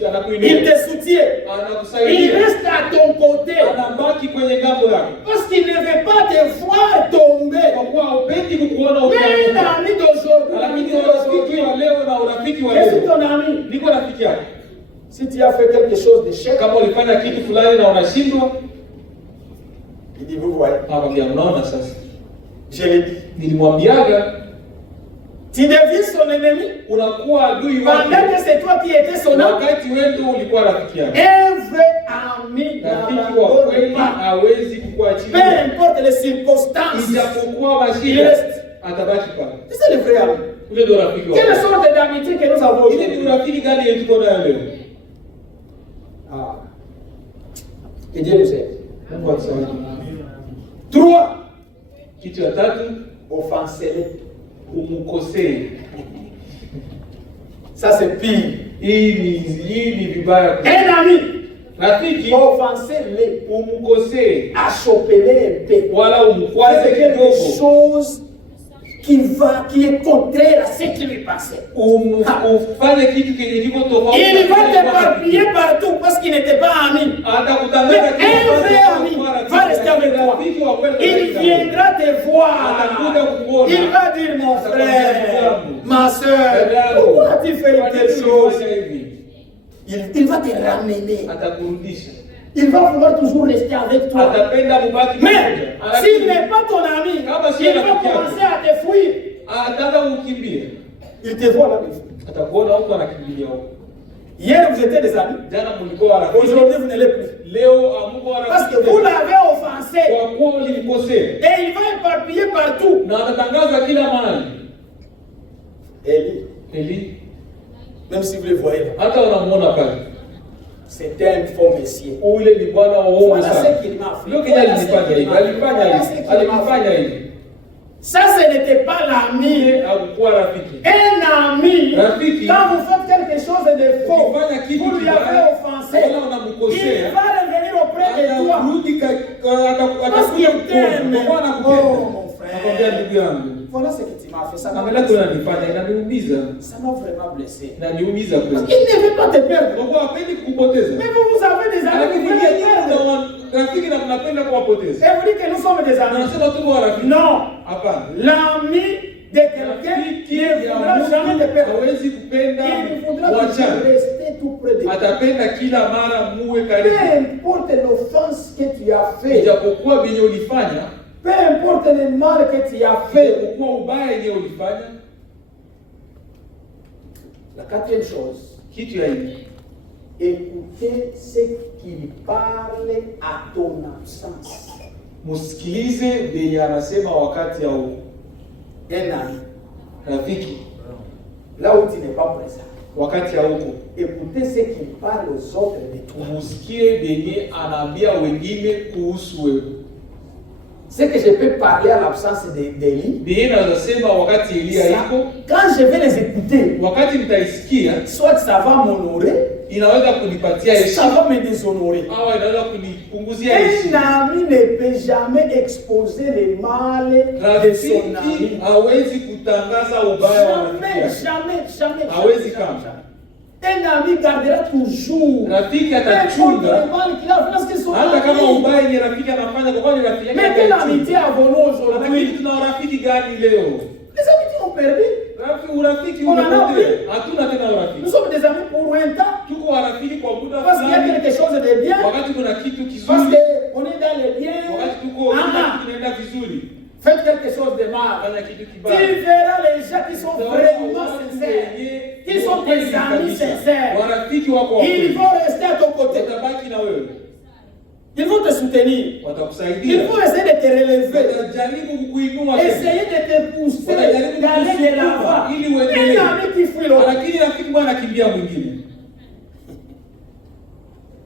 il anakuinua, te soutient, il anakusaidia, reste à ton côté. anabaki kwenye ngambo yako. Parce qu'il ne veut pas te voir tomber. Kwa kuwa haupendi kukuona Mais un ukianguka. ami d'aujourd'hui, Lakini urafiki wa leo na urafiki wa je suis leo, ton ami. niko rafiki yako. Si tu as fait quelque chose d'échec, Kama ulifanya kitu fulani na unashindwa, il dit, vous voyez, anakwambia unaona sasa. je l'ai dit. Nilimwambiaga Tu deviens son ennemi unakuwa adui pendant wake que c'est toi qui étais son ami. wakati wewe ndio ulikuwa rafiki yake. Un vrai ami Rafiki wa n'abandonne kweli pas. hawezi Peu kukuachilia. importe les circonstances, Ijapokuwa il mashida, reste. atabaki pale. C'est le vrai ami. Ule ndio rafiki wako. Quelle sorte d'amitié que nous avons Ile ni rafiki gani yetu tuko nayo leo? Ah. Que Dieu nous aide. Mungu atusaidie. 3. Kitu ya tatu, Offenser. umkosee. Ça c'est pire. Hii ni vibaya. Un ami. Rafiki, Offenser-les. umkosee Achopeler un peu. wala umkwaze C'est quelque kidogo. chose qui est contraire à ce qui lui passait. Ufanye kitu kenye kiko tofauti. Il va t'éparpiller partout parce qu'il n'était pas ami. Mais un vrai ami va rester avec toi. Il viendra te voir. Il va dire, mon frère, ma soeur, pourquoi tu fais telle chose? Il va te ramener. Il va vouloir toujours rester avec toi. Mais s'il n'est pas ton ami, il va commencer à te fuir. Il te voit là. Hier vous étiez des amis. Aujourd'hui vous ne l'êtes plus. Parce que vous l'avez offensé. Et il va éparpiller partout. Élie, même si vous le voyez là, c'était un faux messie. Voilà ce qu'il m'a fait. Ça, ce n'était pas l'ami. Un ami, quand vous faites quelque chose de faux, vous lui avez offensé, il va revenir auprès de toi. Parce qu'il t'aime. Oh, mon frère. Voilà ce que tu m'as fait. Ça m'a vraiment blessé. Il ne veut pas te perdre. Mais vous avez des amis qui veulent te perdre. Et vous dites que nous sommes des amis. Non. L'ami de quelqu'un qui ne voudra jamais te perdre. Il voudra rester tout près de toi. Peu importe l'offense que tu as fait. Peu importe le mal que tu as fait. La quatrième chose, écoutez ce qu'il parle à ton absence. Musikilize benye anasema wakati ya huko. Un ami, Rafiki, là où tu n'es pas présent, wakati ya huko. écoutez ce qu'il parle aux autres de toi. Musikie benye anaambia wengine kuhusu wewe. Ce que je peux parler à l'absence d'Élie, Benye anasema wakati Elia iko, quand je vais les écouter, wakati mtaisikia, soit ça va m'honorer, inaweza kunipatia ça heshima va me déshonorer. au inaweza kunipunguzia Un heshima. ami ne peut jamais exposer le mal de son ami. Rafiki hawezi kutangaza ubaya wa rafiki yake. Jamais. Hawezi kama. Un ami gardera toujours. Rafiki atachunga hata kama ubaya yenye rafiki anafanya kwa kwani rafiki yake. Mais quelle amitié avons-nous aujourd'hui? Lakini tuna rafiki gani leo? Les amitiés ont perdu. Urafiki On en a umepotea. plus. Hatuna tena Nous urafiki. sommes des amis pour un temps. Tuko warafiki kwa muda Parce qu'il y a fulani. quelque chose de bien. Wakati kuna kitu Parce kizuri, qu'on est dans les biens. wakati tuko tunaenda vizuri, Faites quelque chose de mal. fanya kitu Tu kibaya. verras les gens qui sont vraiment sincères. Qui sont des amis sincères. Warafiki wako wa Ils kweli. vont rester à ton côté. Watabaki na wewe. Ils vont te soutenir. Ils Watakusaidia. vont essayer de te relever. Watajaribu kukuinua tena. Essayer de te pousser d'aller de l'avant. Ili Un uendelee. ami qui fuit l'autre. Lakini rafiki bwana anakimbia mwingine.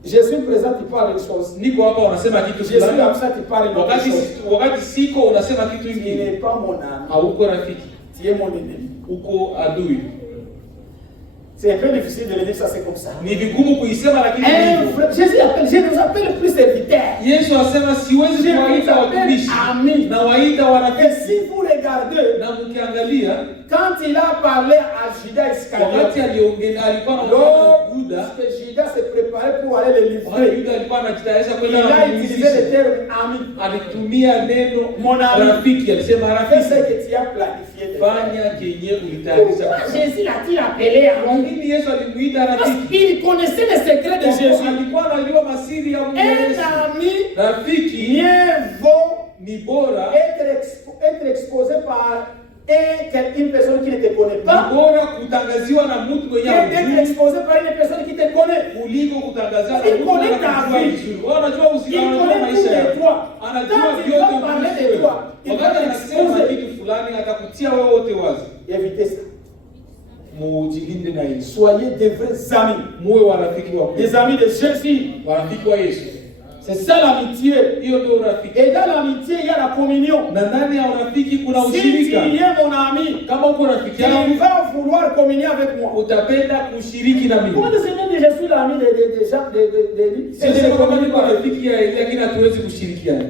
Je suis présent, tu parles une chose. Niko hapa unasema kitu Je suis fulani. absent, tu parles une autre chose. Wakati siko unasema kitu Tu kingine. n'es pas mon ami. Hauko rafiki, Tu es mon ennemi. uko adui. C'est un peu difficile de le dire ça, c'est comme ça. Ni vigumu kuisema lakini ndivyo. Jésus appelle, je ne vous appelle plus serviteurs. Yesu asema siwezi Je vous kuwaita appelle watumishi amis. na waita Et warafiki. si vous regardez, Na mkiangalia quand il a parlé à Judas Iscariote, wakati aliongelea alikuwa anaongea na Yuda, lorsque Judas se préparait pour aller le wakati livrer, Yuda alikuwa anajitayarisha il kwenda a utilisé le kumzisha. terme ami. Alitumia neno Mon ami. rafiki, alisema Fais ce rafiki, que tu as planifié de faire. fanya kenye ulitayarisha. Pourquoi Jésus l'a-t-il appelé Kwa ami? nini Yesu alimuita Parce rafiki? qu'il connaissait les secrets de Jésus. Alikuwa anajua masiri ya Mungu. Un ami, Rafiki mieux vaut ni bora, être exposé par une personne qui ne te connaît ni pas bora kutangaziwa na mtu mwenye que d'être hujui exposé par une personne qui te connaît. kuliko kutangaziwa na Il mtu connaît mwenye ta anakujua vie. vizuri. Wao wanajua Il usiku, wanajua connaît maisha tout de yako. toi. Anajua Quand il vyote va parler kuhusu de wewe. toi, il va Wakati anasema t'exposer. kitu fulani atakutia mujilinde na Yesu. Soyez des vrais amis. Muwe warafiki wa kweli. Des amis de Jésus. Warafiki wa Yesu. C'est ça l'amitié. Hiyo ndio urafiki. Et dans l'amitié, il y a la communion. Na ndani ya urafiki kuna Si tu ushirika. es mon ami, Kama uko rafiki tu yangu, vas vouloir communier avec moi. utapenda kushiriki na mimi. Comment tu sais que je suis l'ami de Jacques, de Sisi kama niko rafiki ya Elia, lakini hatuwezi kushirikiana.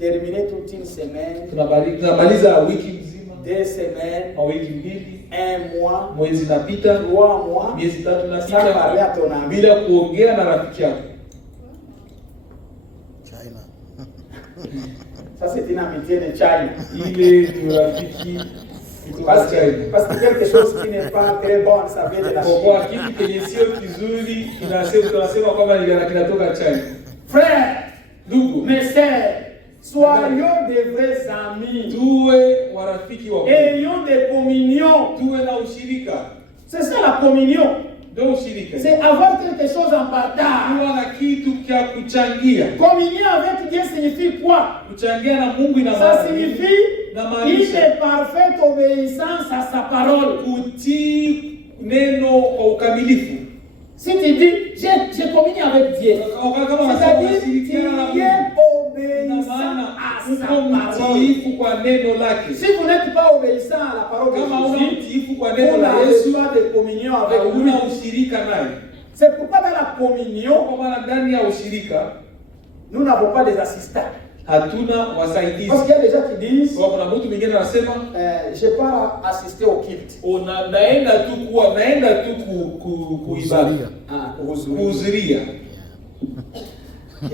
Terminer toute une semaine, Tunamaliza wiki nzima, 2 semaines, wiki mbili, 1 mois, mwezi napita, 3 mois, miezi 3 sans parler à napita ton ami. bila kuongea na rafiki yako. China. Ça c'est une amitié de China. Ile ni rafiki kutoka China. Parce que quelque chose qui n'est pas très bon, ça vient de la Kwa Chine. kitu kenye sio kizuri tunasema kwamba kinatoka China. Frères, Ndugu, mes sœurs, soyons des vrais amis. tuwe warafiki wa kweli. Ayons des communions. Tuwe na ushirika. C'est ça la communion. Ndio ushirika. C'est avoir quelque chose en partage. Kuwa na kitu cha kuchangia. Communier avec Dieu signifie quoi? Kuchangia na Mungu ina Ça maana signifie na une maanisha parfaite obéissance à sa parole. kutii neno kwa ukamilifu. Si tu dis, je communie avec Dieu, c'est-à-dire tu es obéissant à sa parole. mtiifu kwa neno lake. Si vous n'êtes pas obéissant à la parole Kama una de Jésus, mtiifu kwa vous neno la n'avez Yesu, pas de communion avec lui. hauna ushirika naye. C'est pourquoi dans la communion, Kwa maana ndani ya ushirika nous n'avons pas des assistants. hatuna wasaidizi. Parce qu'il y a des gens qui disent, Kwa kuna mtu mwingine anasema je pars assister au culte. naenda tu kuibada, Ah, kuhudhuria.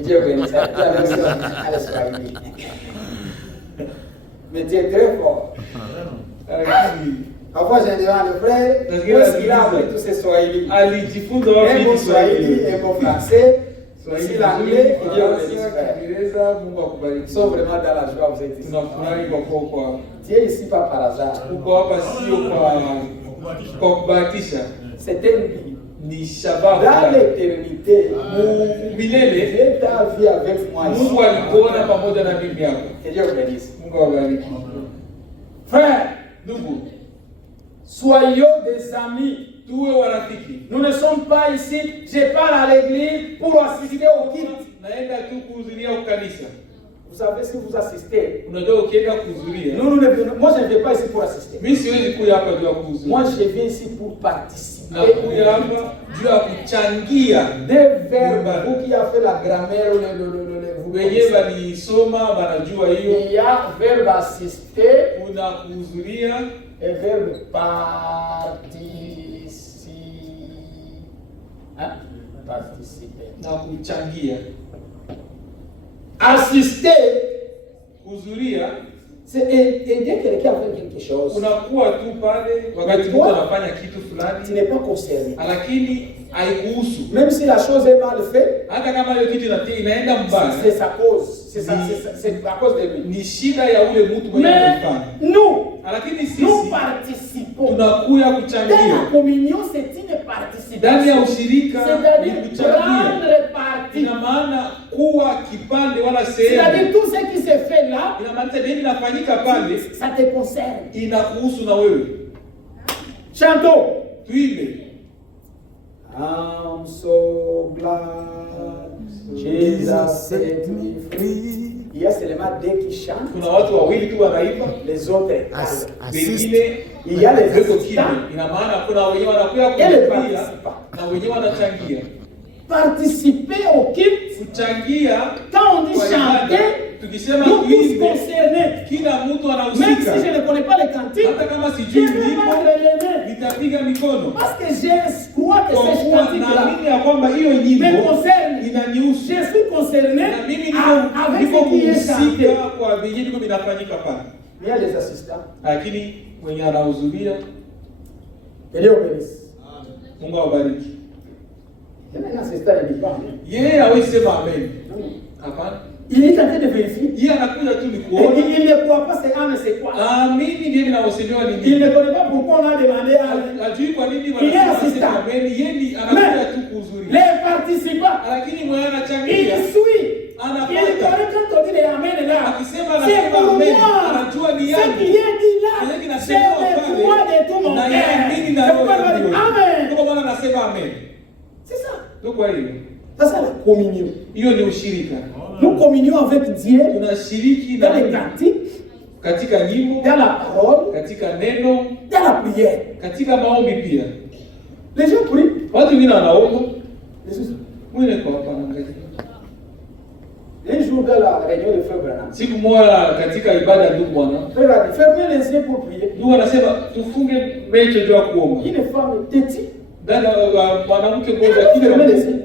Dieu bénisse. Allez, soyez. Mais tu es très fort. Lakini Parfois, je demande, frère, où est-ce qu'il a appris tous ces Swahili? alijifunza Un wapi mot Swahili, un mot français, Swahili aussi l'anglais, et Dieu Kiingereza, bénisse, frère. Kiingereza, Mungu akubariki. Ils sont vraiment dans la joie, vous êtes ici. Tunafurahi kwa kuwa Tu es ici pas par hasard. uko hapa sio kwa kubahatisha, C'est un but. ni shabaha Dans fulani. l'éternité, Milele Dieu t'a vu avec moi ici. Mungu alikuona pamoja na mimi hapa. Que Dieu bénisse. Mungu awabariki. Frère, Ndugu, soyons des amis. tuwe warafiki. Nous ne sommes pas ici, je pars à l'église pour assister au culte. Naenda tu kuhudhuria kanisa. Vous savez, si vous assistez, Unajua ukienda kuhudhuria, moi je ne vais pas ici pour assister. mimi siwezi kuja hapa juu ya kuhudhuria. Moi je viens ici pour participer. Nakuja hapa juu ya kuchangia. Des verbes, vous qui avez fait la grammaire, vous Wenyewe walisoma wanajua hiyo. il y a verbe assister Kuna kuhudhuria et verbe participer. na kuchangia. Assister, Kuhudhuria c'est aider quelqu'un à faire quelque chose. unakuwa tu pale wakati mtu anafanya kitu Tu fulani, n'es pas concerné. lakini haikuhusu. Même si la chose est mal faite, Hata kama hiyo kitu inaenda mbaya, c'est sa cause. C'est à cause de lui. ni shida ya ule mtu mwenye Mais anafanya. nous, Lakini nous sisi participons. tunakuya Dans kuchangia. la communion, c'est une Ndani ya participation. ushirika ni C'est-à-dire kuchangia. prendre parti. Ina maana kuwa kipande wala C'est-à-dire sehemu. tout ce qui se fait là, Inamaanisha nini inafanyika pale ça te concerne. inakuhusu na wewe. Chantons. Tuimbe. I'm so glad Jesus set me free. Il y a seulement deux qui chantent, Kuna watu wawili tu wanaimba, les autres Assist. wengine il y a les weko kimya. assistants. Ina maana kuna wenyewe wanakuya Ele kuhudhuria participa. na wenyewe wanachangia. Participer au culte, Kuchangia quand on dit kwa ibada, chanter, tukisema nous tous tuimbe, concernés. kila mtu Même anahusika. si je ne connais pas les cantiques, Hata kama je sijui vais nyimbo, battre les mains. nitapiga mikono. Parce que je crois que Kwa ces kuwa cantiques-là naamini ya kwamba hiyo me nyimbo concernent. inanihusu. Je suis concerné Na mimi avec niko ce qui est chanté. kuhusika kwa vyenye viko vinafanyika pale. Il y a les assistants. Lakini mwenye anahudhuria, Que Dieu bénisse. Mungu awabariki. Il y a un assistant, il dit pas. Yeye hawezi sema amen. Non. Hapana. Il est en train de vérifier. Yeye anakuja tu ni Et kuona. il ne croit pas c'est âme, c'est quoi. Amini ndiye vinaosemewa ni Il nini. ne connaît pas pourquoi on a demandé à Hajui kwa nini Yeye wanasema assistant. sema amen. Yeye ni anakuja tu kuhudhuria. les participants. Lakini mwenye Il anachangia suit. Anapata. Il connaît quand on dit les amen là. Akisema C'est anasema pour amen. moi. Anajua ni Ce yangu. qui est dit là, Yeye c'est kinasema le pale. droit de tout anaamini na roho ya Mungu. Amen. Ndio maana anasema amen. C'est ça. Ndio kwa hiyo. C'est ça la communion. Hiyo ni ushirika. Nous communions avec Dieu Tunashiriki dans na les cantiques, katika nyimbo, dans la parole, katika neno, dans la prière. katika maombi pia. Les gens prient. Watu wengine wanaomba, Les autres. mwingine kwa hapa anaangalia. Un jour dans la réunion de Frère Branham, Siku moja katika ibada ya ndugu bwana, Frère a dit, fermez les yeux pour prier. ndugu anasema tufunge macho juu ya kuomba. Une femme têtue, Dada mwanamke mmoja kile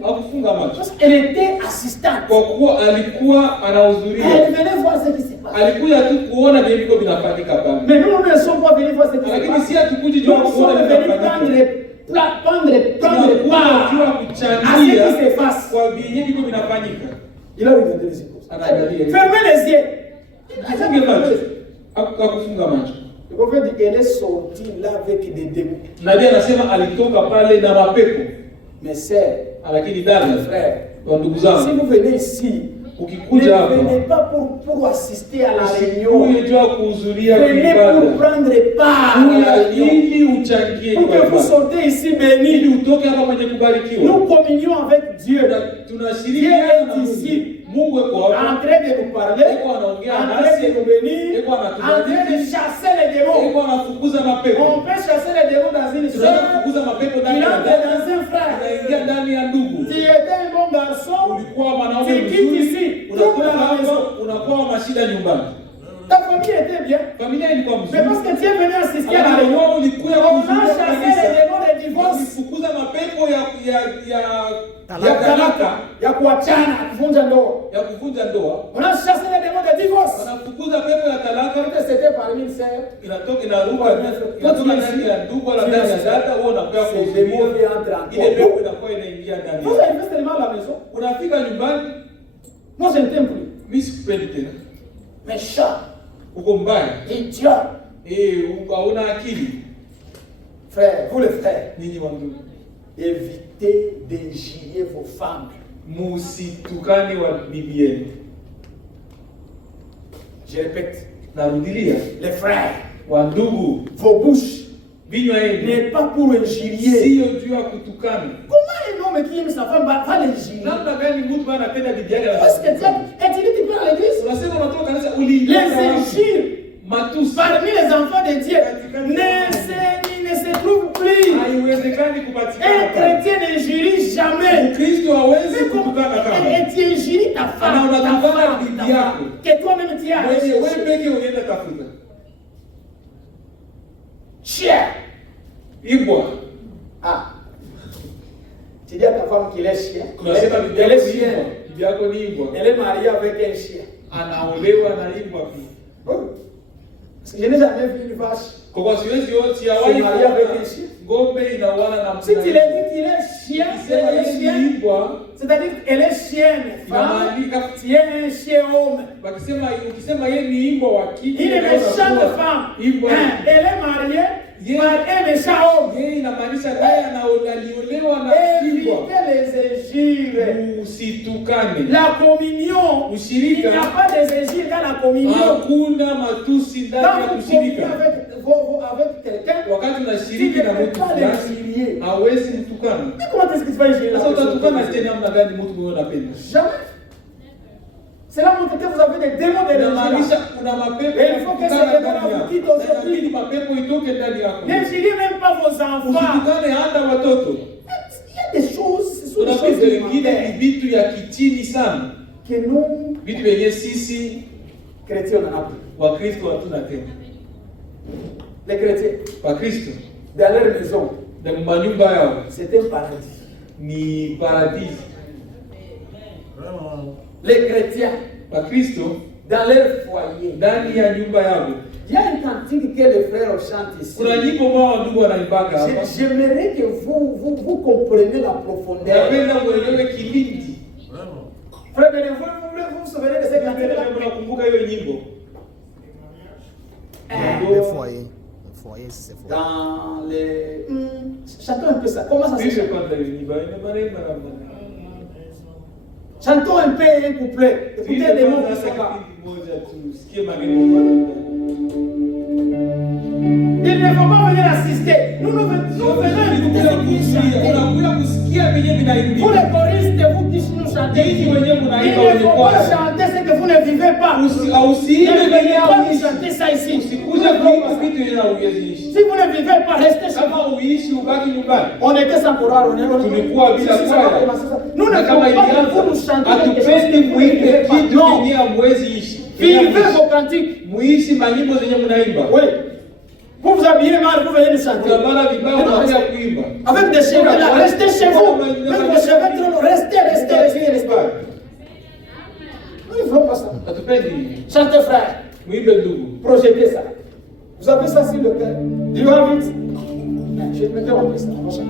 hakufunga macho. parce qu'elle était assistante. Kwa kuwa alikuwa anahudhuria. Elle venait voir ce qui se passe. Alikuja tu kuona vile viko vinafanyika pale. Mais nous ne sommes pas venus voir ce qui se Lakini passe. si hatukuji juu ya Nous kuona sommes vile venus vinafanyika. prendre part Juu ya à ce kuchangia qui se passe. kwa vyenye viko vinafanyika. Il a regardé les yeux. Anaangalia. Fermez les yeux. Afunge macho. Hakufunga macho. Le prophète dit qu'elle est sortie là avec des démons. Nabii anasema alitoka pale na mapepo. Mes sœurs, Lakini mes dada, frères, kwa ndugu si zangu, vous venez ici, ukikuja hapa, ne venez pas pour assister à la réunion. usikuye juu ya kuhudhuria Venez ibada. pour prendre part à la réunion. Ili uchangie Pour kwa que vous ibada. sortez ici Ili bénis. utoke hapa mwenye kubarikiwa. Nous communions avec Dieu. Tunashirikiana na Mungu. Mungu yuko En hapa. train de nous parler, Eko anaongea en train nasi. de nous bénir, Eko en train de anatubariki. chasser les démons. Eko anafukuza mapepo. On peut chasser les démons dans une Tunaweza soeur. kufukuza mapepo Il ndani ya entre dada. dans un frère. Unaingia ndani ya ndugu. Tu étais un bon garçon. Ulikuwa mwanaume Tu quittes mzuri. ici. Unatoka Trouve la maison. hapa, unakuwa na shida nyumbani. Ta famille était bien. Familia ilikuwa Mais mzuri. parce que tu es venu assister à la Alafu réunion, wao ulikuwa on a kuhudhuria chassé les kanisa. démons de divorce. Ulifukuza mapepo ya Ya talaka, ya kuachana, kuvunja ndoa. ya kuvunja ndoa. On a chassé les démons de divorce. Wanafukuza pepo ya talaka. Quand c'était parmi les sœurs, Inatoka inatoka ndani ya ndugu wala ndani ya dada, wewe unakuwa ces démons kuhudhuria. entrent en Ile pepo toi. inakuwa inaingia ndani. Vous arrivez seulement à la maison. Unafika nyumbani, Moi, je ne t'aime plus. mimi sikupendi tena. Méchant, Uko mbaya. idiot. Hauna akili. Frères, vous les frères, Ninyi wa ndugu. évitez d'injurier vos femmes. Musitukane wa bibi yenu. Je répète, Narudilia. les frères, Wa ndugu, vos bouches vinywa yenu n'est pas pour injurier. sio juu ya kutukana. Comment un homme qui aime sa femme va l'injurier? Namna gani mtu anapenda bibi yake? Parce que tu es tu peux à l'église. Unasema unatoka kanisa Les injures matusi. parmi les enfants de Dieu ne se trouvent plus. Haiwezekani Un kupatikana. chrétien n'injurie jamais. Kristo hawezi Mais comme- kutukana kama. Et tu injuries ta femme, Alors, on a ta tout femme, bibi ta yako. femme, que toi-même tu as Wewe recherché. peke unaenda tafuta. Chien. Ibwa. Ah. Tu dis à ta femme qu'il est chien. Unasema bibi Elle yako est ni chien. ibwa. Bibi yako ni ibwa. Elle est mariée avec un chien. Anaolewa na ibwa pia. Oh. Parce que je n'ai jamais vu une vache. Kwa siwezi yote Se sijawahi marier avec un chien. ng'ombe inaoana na Si tu lui dis qu'il est chien, Ukisema elle est yeye ni chienne. ibwa, C'est-à-dire qu'elle est chienne. Femme, inamaanika tu es un chien homme. ukisema yeye ni ibwa wa kike, Une méchante unakuwa femme. ibwa. Hein, elle est mariée Yeah. par un méchant homme. Yeye inamaanisha naye aliolewa na ibwa. Évitez les injures. Usitukane. La communion. Il n'y Ushirika a pas des injures dans la communion. hakuna matusi ndani ya Quand vous communiez kushirika. avec quelqu'un, Wakati tu unashiriki ne na peux mtu pas fulani, l'injurier. hawezi mtukana. Mais comment est-ce que tu vas injurier la Sasa utatukana personne? tena namna gani mtu mwenye unapenda? Jamais. Cela montre que vous avez des démons de Inamaanisha l'injure. kuna mapepo Et ya il faut que kutukana ces démons ndani yako. vous quittent aujourd'hui. Inabidi mapepo itoke ndani yako. N'injuriez même pas vos enfants. Usitukane hata watoto. Il y a des choses, ce sont des Kuna choses vitu vingine ni élémentaires vitu ya kichini sana, que nous, vitu vyenye sisi chrétiens, on en a plus. Wakristo hatuna tena. Les chrétiens, Wakristo dans leur maison, na manyumba yao c'est un paradis. ni paradisi. Les chrétiens, Wakristo dans leur foyer, ndani ya nyumba yao il y a une cantique que les frères chantent ici. kuna nyimbo moja ndugu wanaimbaka hapa. J'aimerais que vous compreniez la profondeur. Napenda muelewe kilindi. Frère Bénin, vous vous souvenez de cette cantique-là? Unakumbuka hiyo nyimbo? Le foyer. Le foyer, c'est foyer. Dans les... chantons un peu ça. Comment ça se Sisi chante? kwanza hiyo nyimbo inaimba namna. Chantons un peu un couplet. Écoutez des mots qui sont là. Tusikie maneno. Il ne faut pas venir assister. nous venons écouter ce qui chante. Unakuja kusikia vyenye vinaimbia. Vous les choristes, vous qui nous chantez, Ninyi wenyewe il mnaimba ne wenye faut pas kwaya. chanter ce que vous ne vivez pas. Usiimbe Ne vyenye venez pas hauishi. chanter ça ici. Usikuje kuimba vitu vyenye hauishi. Si vous ne vivez pas, restez chez vous. Kama uishi ubaki nyumbani. On était sans chorale, on est Tulikuwa bila kwaya. Nous ne Na kama pouvons pas ilianza, vous chanter quelque chose hatupendi que vous ne muimbe vivez pas. vitu Non. vyenye hamwezi ishi. Vivez vos cantiques. Muishi manyimbo zenye mnaimba. Oui. Vous vous habillez mal, vous venez nous chanter. Unabana vibao unakuja kuimba. Avec des cheveux là, restez chez vous. Avec vos cheveux trop longs, restez. Nous ne voulons pas ça. Hatupendi. Chantez frère, Muimbe ndugu. projetez ça. Vous avez ça sur le cœur. Du have it. Je vais mettre en ça. On va chanter.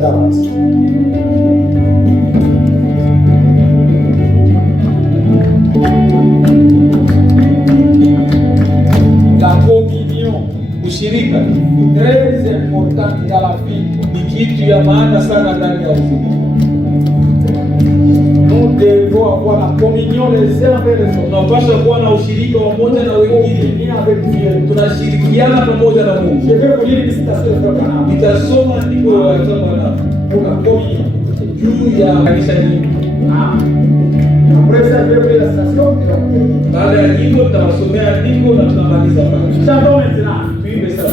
D'avance. La communion, Ushirika très importante dans la vie. ni kitu ya maana sana ndani ya uzima. Nous devons avoir la communion les uns avec les autres. Tunapaswa kuwa na ushirika pamoja na wengine. Communion avec Dieu. Tunashirikiana pamoja na Mungu. Je vais vous lire une citation de Frère Branham. Nitasoma andiko la Bwana Pour la communion. juu ya kanisa hili. Après ça, je vais vous lire la citation. Baada ya hivyo tutawasomea andiko na tunamaliza pale. Chantons maintenant. Tuimbe sasa.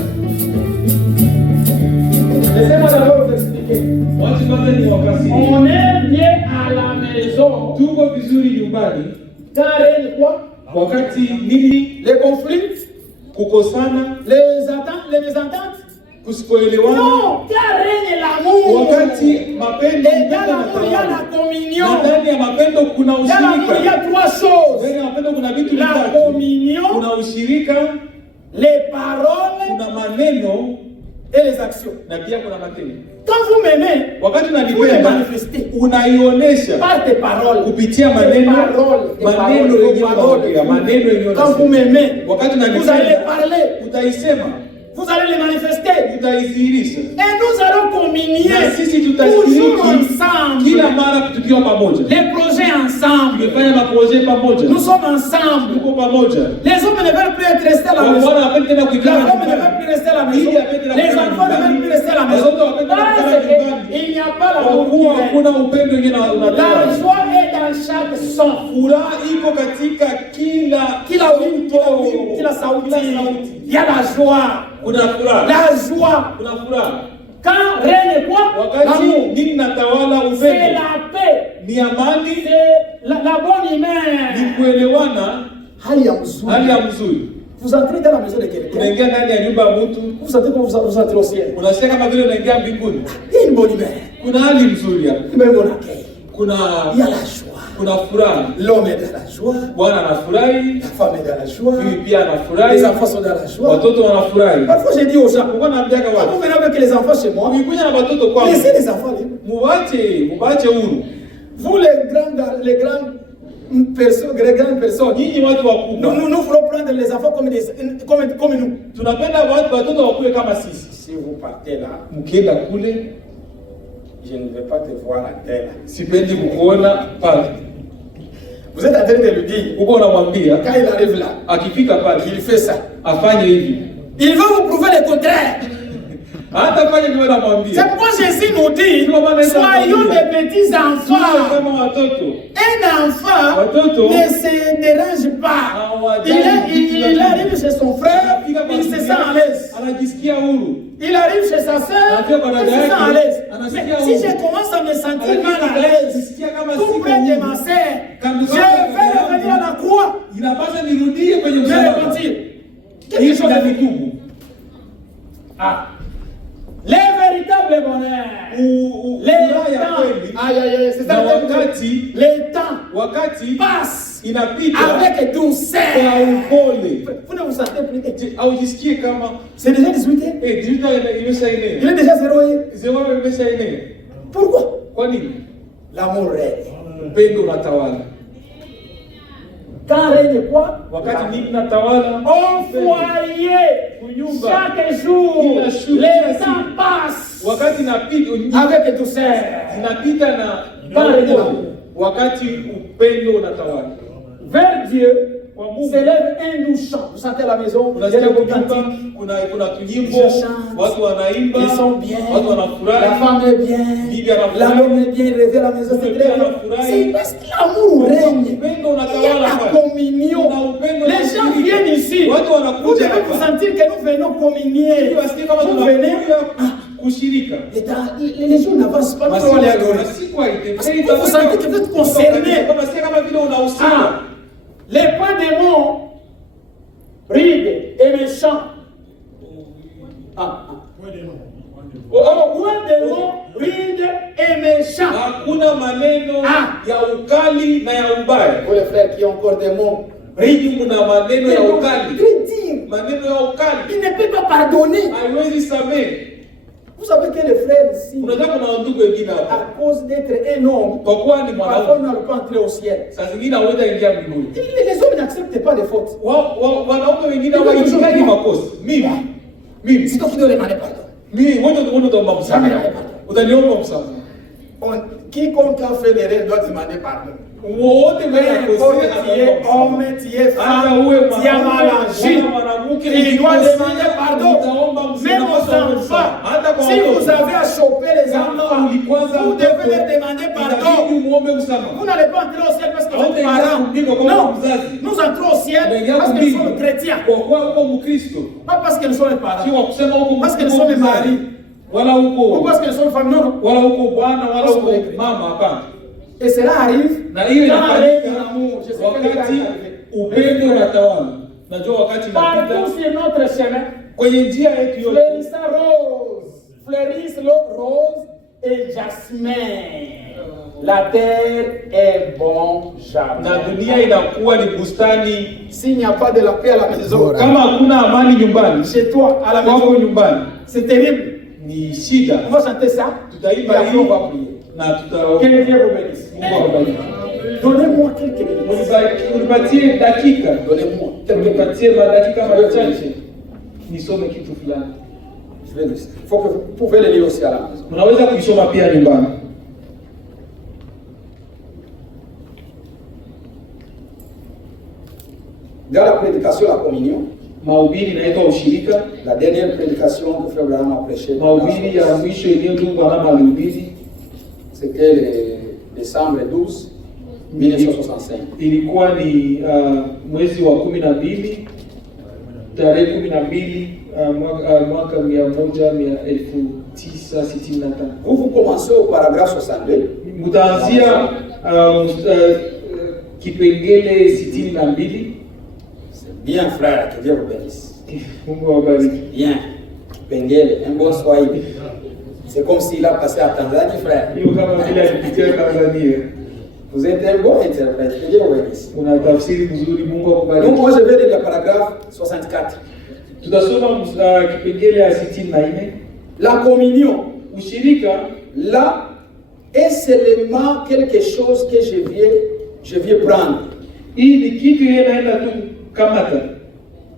Laissez-moi d'abord vous expliquer. Watu kwanza ni wakasi. On est bien à la maison. Tuko vizuri nyumbani Quand règne quoi? wakati nini Les conflits, kukosana, les attentes, les mésententes. kusikoelewana, Non, quand règne l'amour. wakati mapendo Et dans l'amour, il y a la communion. na ndani ya mapendo kuna Dans l'amour, il y a ushirika. trois choses. Ndani ya mapendo kuna vitu La vitatu. communion, Kuna ushirika, les paroles kuna maneno et les actions. na pia kuna matendo. Quand vous m'aimez, Wakati vous les unanipenda manifestez unaionyesha par tes paroles. kupitia Des maneno, paroles, des maneno paroles, yenye des paroles. unaongea, maneno yenye Quand vous unasema. m'aimez, Wakati vous allez unanipenda parler, utaisema, vous allez les manifester. utaidhihirisha. Et nous allons communier Na sisi toujours tutashiriki ensemble. kila mara tukiwa pamoja. Les projets ensemble. Tumefanya maproje pamoja. Nous sommes ensemble. Tuko pamoja. Les hommes ne veulent plus être restés à la maison. Bwana hapendi tena La kuikala femme ne veut nyumbani. plus rester à la maison. Bibi hapendi tena Les kukaa enfants ne nyumbani. veulent plus rester à la maison. Watoto hawapendi tena kukaa Parce nyumbani. qu'il n'y a pas Kwa l'amour qui kuwa règne. hakuna upendo wengine La unatoa. joie est dans chaque son. Furaha iko katika kila Kila wimbo, kila sauti. Il y a la joie. kuna furaha. La joie. Kuna furaha. Quand règne quoi? Wakati L'amour. nini natawala C'est upendo? la paix. Ni amani, C'est la bonne ni humeur. kuelewana, Hali ya mzuri. hali ya mzuri. Vous entrez dans la maison de quelqu'un. Unaingia ndani ya nyumba ya mtu, Vous sentez que vous entrez au ciel. unasikia kama vile unaingia mbinguni. Il y a une bonne humeur. Kuna hali mzuri hapa. Il y a un bon accueil. Kuna Il y a la joie. kuna furaha. L'homme est dans la joie. Bwana anafurahi, La femme est dans la joie. bibi pia anafurahi, Les enfants sont dans la joie. watoto wanafurahi. Parfois, j'ai dit aux gens, Mungu anaambia quand watu, vous venez avec les enfants chez moi, ukikuja na watoto kwangu, laissez les enfants libres. mubache huru. Vous, les grandes personnes, Nyinyi watu wakubwa, nous voulons prendre les enfants comme nous. tunapenda watoto wakuwe kama sisi. Si vous partez là, Mkienda kule, je ne vais pas te voir à terre. sipendi kukuona pale. Vous êtes en train de lui dire, Uko unamwambia quand il arrive là, akifika pale il fait ça. afanye hivi. Il va vous prouver le contraire. Hata fanye vile C'est namwambia. pourquoi Jésus nous dit, soyons des petits Tuwe enfants. kama watoto. Un enfant Watoto ne se dérange pas. Il arrive chez son frère, il se sent à l'aise. Anajisikia huru. Il arrive chez sa sœur, il se sent à l'aise. Mais si je commence à me sentir mal à l'aise, tout près de ma sœur, je vais revenir à la croix. Inapaswa nirudie kwenye Je vais msalaba. repentir. Quelque Hii chose ndio de nitubu. Ah. Les véritables bonheurs. Les Furaha ya temps. kweli Aïe, aïe, aïe, c'est ça na le terme. wakati Les temps wakati passent inapita avec douceur. kwa upole. Vous ne vous sentez plus. Haujisikie kama C'est déjà 18h. digital Il imeshaenea. est déjà 0h. Zewa imeshaenea. Pourquoi? Kwa nini? L'amour règne. Upendo unatawala. Quand règne quoi? Wakati nini natawala? Au foyer, Kunyumba. chaque jour, Kila siku, les kila temps siku. passent Wakati inapita avec douceur. zinapita na Quand règne upole. l'amour. Wakati upendo unatawala. Vers Dieu, s'élève un doux chant. Vous sentez à la maison, il y a des cantiques. Kuna tunyimbo, Je chante. watu wanaimba, Ils sont bien. watu wanafurahi. La femme est bien. Bibi anafurahi. L'homme est bien. Il revient à la maison. C'est très bien. C'est parce que l'amour règne. Upendo Il y a unatawala la pale. communion. Kuna upendo Les gens unaoshiriki. viennent ici. Watu Vous wanakuja devez vous hapa. sentir que nous venons communier. Ili wasikie kama Vous venez. tunakuja kushirika. Les gens n'avancent pas. Nous, on les adore. Masiku haitembei. Parce que vous sentez que vous êtes concerné. Unasikia kama vile unahusika. Ah, les points démons, rides et méchants. Point démons, rides et méchants. Hakuna maneno ya ukali na ya ubaya. Pour les frères qui ont encore des mots, Ridi kuna maneno ya ukali. dire, Maneno ya ukali. il ne peut pas pardonner. Haiwezi samehe. Vous savez que les frères ici, Unajua kuna ndugu wengine hapa. à cause d'être un homme, Kwa kuwa ni parfois mwanaume. ne peuvent pas entrer au ciel. Saa zingine hawezi ingia mbinguni. Les hommes n'acceptent pas les fautes. Wanaume wengine hawaitikagi makosa. Mimi. C'est toi qui dois demander pardon. Mimi wewe utaomba msamaha. Utaniomba msamaha. Quiconque a fait l'erreur doit demander pardon. Wote Peu wewe importe, tu es homme, tu es femme, tu as mal agi, tu dois demander pardon. Même aux enfants, si vous avez à choper les enfants, vous devez leur demander pardon. Vous n'allez pas entrer au ciel parce que vous êtes parents. Non, nous entrons au ciel parce que nous sommes chrétiens. Pas parce que nous sommes parents. Parce que nous sommes maris. Ou parce que nous sommes familles. Et cela arrive na hiyo inafanyika wakati upendo unatawala. Najua wakati partout unapita sur notre chemin, kwenye njia yetu yote, fleurissent rose et jasmin. La terre est bon jardin. na dunia inakuwa ni bustani. S'il n'y a pas de la paix à la maison, Kama hakuna amani nyumbani, chez toi, à la kwako maison, nyumbani, c'est terrible. ni shida. On va chanter ça, Tutaimba et après on va hii prier. na Que Dieu vous bénisse. Mungu awabariki. Donnez-moi quelques minutes. Unipatie dakika, Donnez-moi quelques minutes. unipatie madakika machache nisome kitu fulani. Je vais laisser. Il faut que vous pouvez le lire aussi à la maison. Unaweza kuisoma pia nyumbani. Dans la prédication, la communion, Mahubiri inaitwa ushirika. la dernière prédication que Frère Branham a prêchée, Mahubiri ya mwisho iliyotunga Branham alihubiri c'était le décembre 12, 1965. ilikuwa ni mwezi wa 12 tarehe 12 mwaka 1965. Vous commencez au paragraphe 62. Mtaanzia kipengele 62. C'est bien, frère, que Dieu vous bénisse. Mungu awabariki. Bien. Pengele, un bon swahili. C'est comme s'il a passé à Tanzanie, frère. Hiyo kama vile alipitia Tanzania. Vous êtes un bon interprète, que Dieu vous bénisse. Una tafsiri mzuri, Mungu Donc, akubariki. moi, je vais lire le paragraphe 64. Tutasoma kipengele ya 64. La communion, Ushirika là, est seulement quelque chose que je viens prendre hii ni kitu yeye naenda tu kamata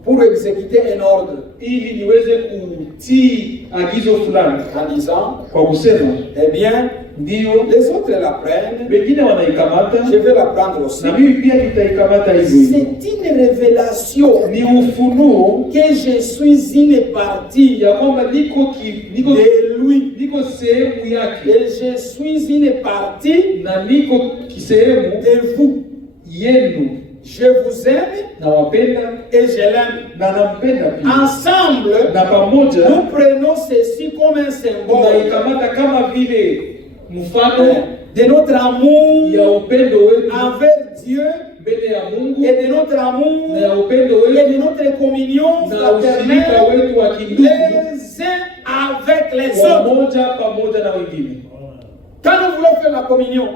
pour exécuter un ordre ili niweze kutii agizo fulani, en disant, kwa kusema eh bien, ndio les autres la prennent, wengine wanaikamata je vais la prendre aussi. na mimi pia nitaikamata hivyo hivyo. C'est une révélation Ni ufunuo que je suis une partie ya kwamba niko de lui niko sehemu yake et je suis une partie na niko kisehemu de vous. yenu. Je vous aime Nawapenda et je l'aime. na nampenda pia, Ensemble, na pamoja nous prenons ceci comme un symbole tunaikamata kama vile mfano de notre amour ya upendo wetu envers Dieu mbele ya Mungu et de notre amour na ya upendo et wetu de notre communion na ushirika fraternelle wetu wa kindugu les uns avec les autres. wamoja pamoja na wengine. Quand nous voulons faire la communion,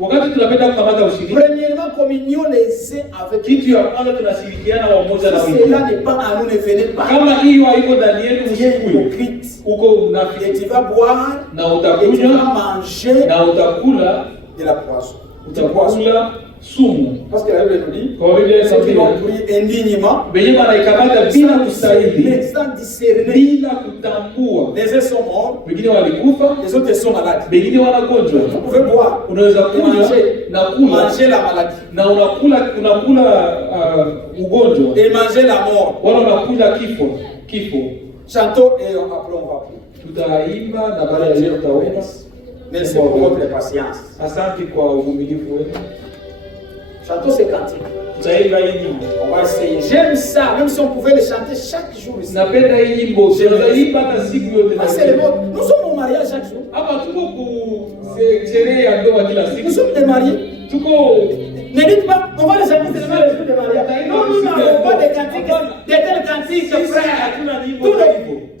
Wakati tunapenda kukamata ushirika, premièrement, communion les uns avec kitu ya kwanza tunashirikiana wamoja na Si wengine. cela n'est pas à nous, ne venez pas. Kama hiyo haiko ndani yetu, Tu es usikue hypocrite. uko Et unafiki tu vas boire na et tu vas utakunywa manger na utakula de la poisson. Du poisson. utakula sumu. Parce que la Bible nous dit, Kwa Biblia ceux qui inasema vont prier indignement, wenye wanaikamata bila kustahili, mais sans discerner, bila kutambua. les uns sont morts, Wengine walikufa, les autres sont malades. wengine wanagonjwa. Vous pouvez boire, Unaweza kunywa na kula manger la maladie na unakula ugonjwa, et manger la mort. wala unakula kifo. Chantons et après on va prier. Tutaimba na baada ya leo tutaomba. Merci pour votre patience. Asante kwa uvumilivu wenu. Chantons ces cantiques. Tutaimba hii nyimbo. On va essayer. J'aime ça, même si on pouvait le chanter chaque jour ici. Napenda hii nyimbo. Tunaimba hata siku yote. Ah, c'est le mot. Nous sommes au mariage chaque jour. Hapa tuko sherehe ya ndoa kila siku. Nous sommes des mariés. Tuko Ne dites pas, on va les chanter seulement les jours de mariage. Non, nous n'avons pas de cantiques, de tels cantiques, frère.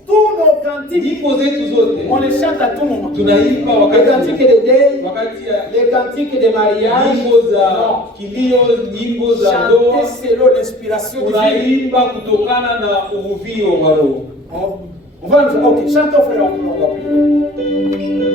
Tous nos cantiques, nyimbo zetu zote on les chante à tout moment. tunaimba Les wakati cantiques de deuil, wakati ya les cantiques de mariage, nyimbo za kilio, nyimbo za ndoa. chanter selon l'inspiration divine. Tunaimba kutokana na uvuvio wa Roho. On va le faire. Ok, chantons frère, on va prier.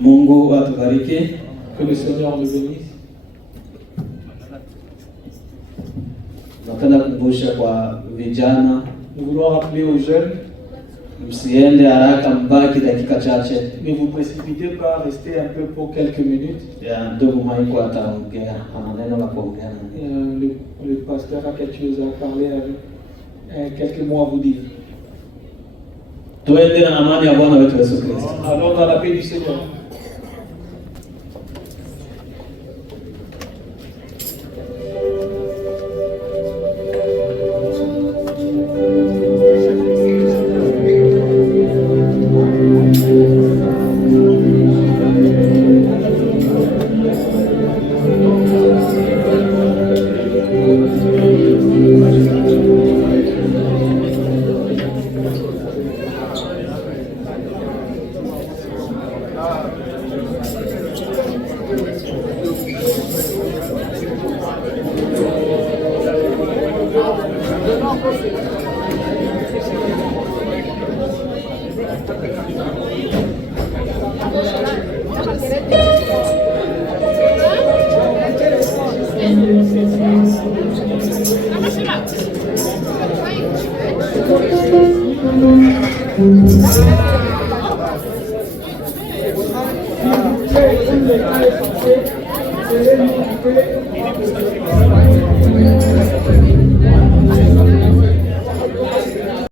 Mungu atubariki. Que le Seigneur nous bénisse. Napenda kukumbusha kwa vijana, Nous voulons rappeler aux jeunes, msiende haraka, mbaki dakika chache. ne vous précipitez pas, restez un peu pour quelques minutes. Ya ndugu Maiko ataongea, ana neno la kuongea na ninyi. Le pasteur a quelque chose à parler avec, quelques mots à vous dire. Tuende na amani ya Bwana wetu Yesu Kristo. Allons dans la paix du Seigneur. Thank you.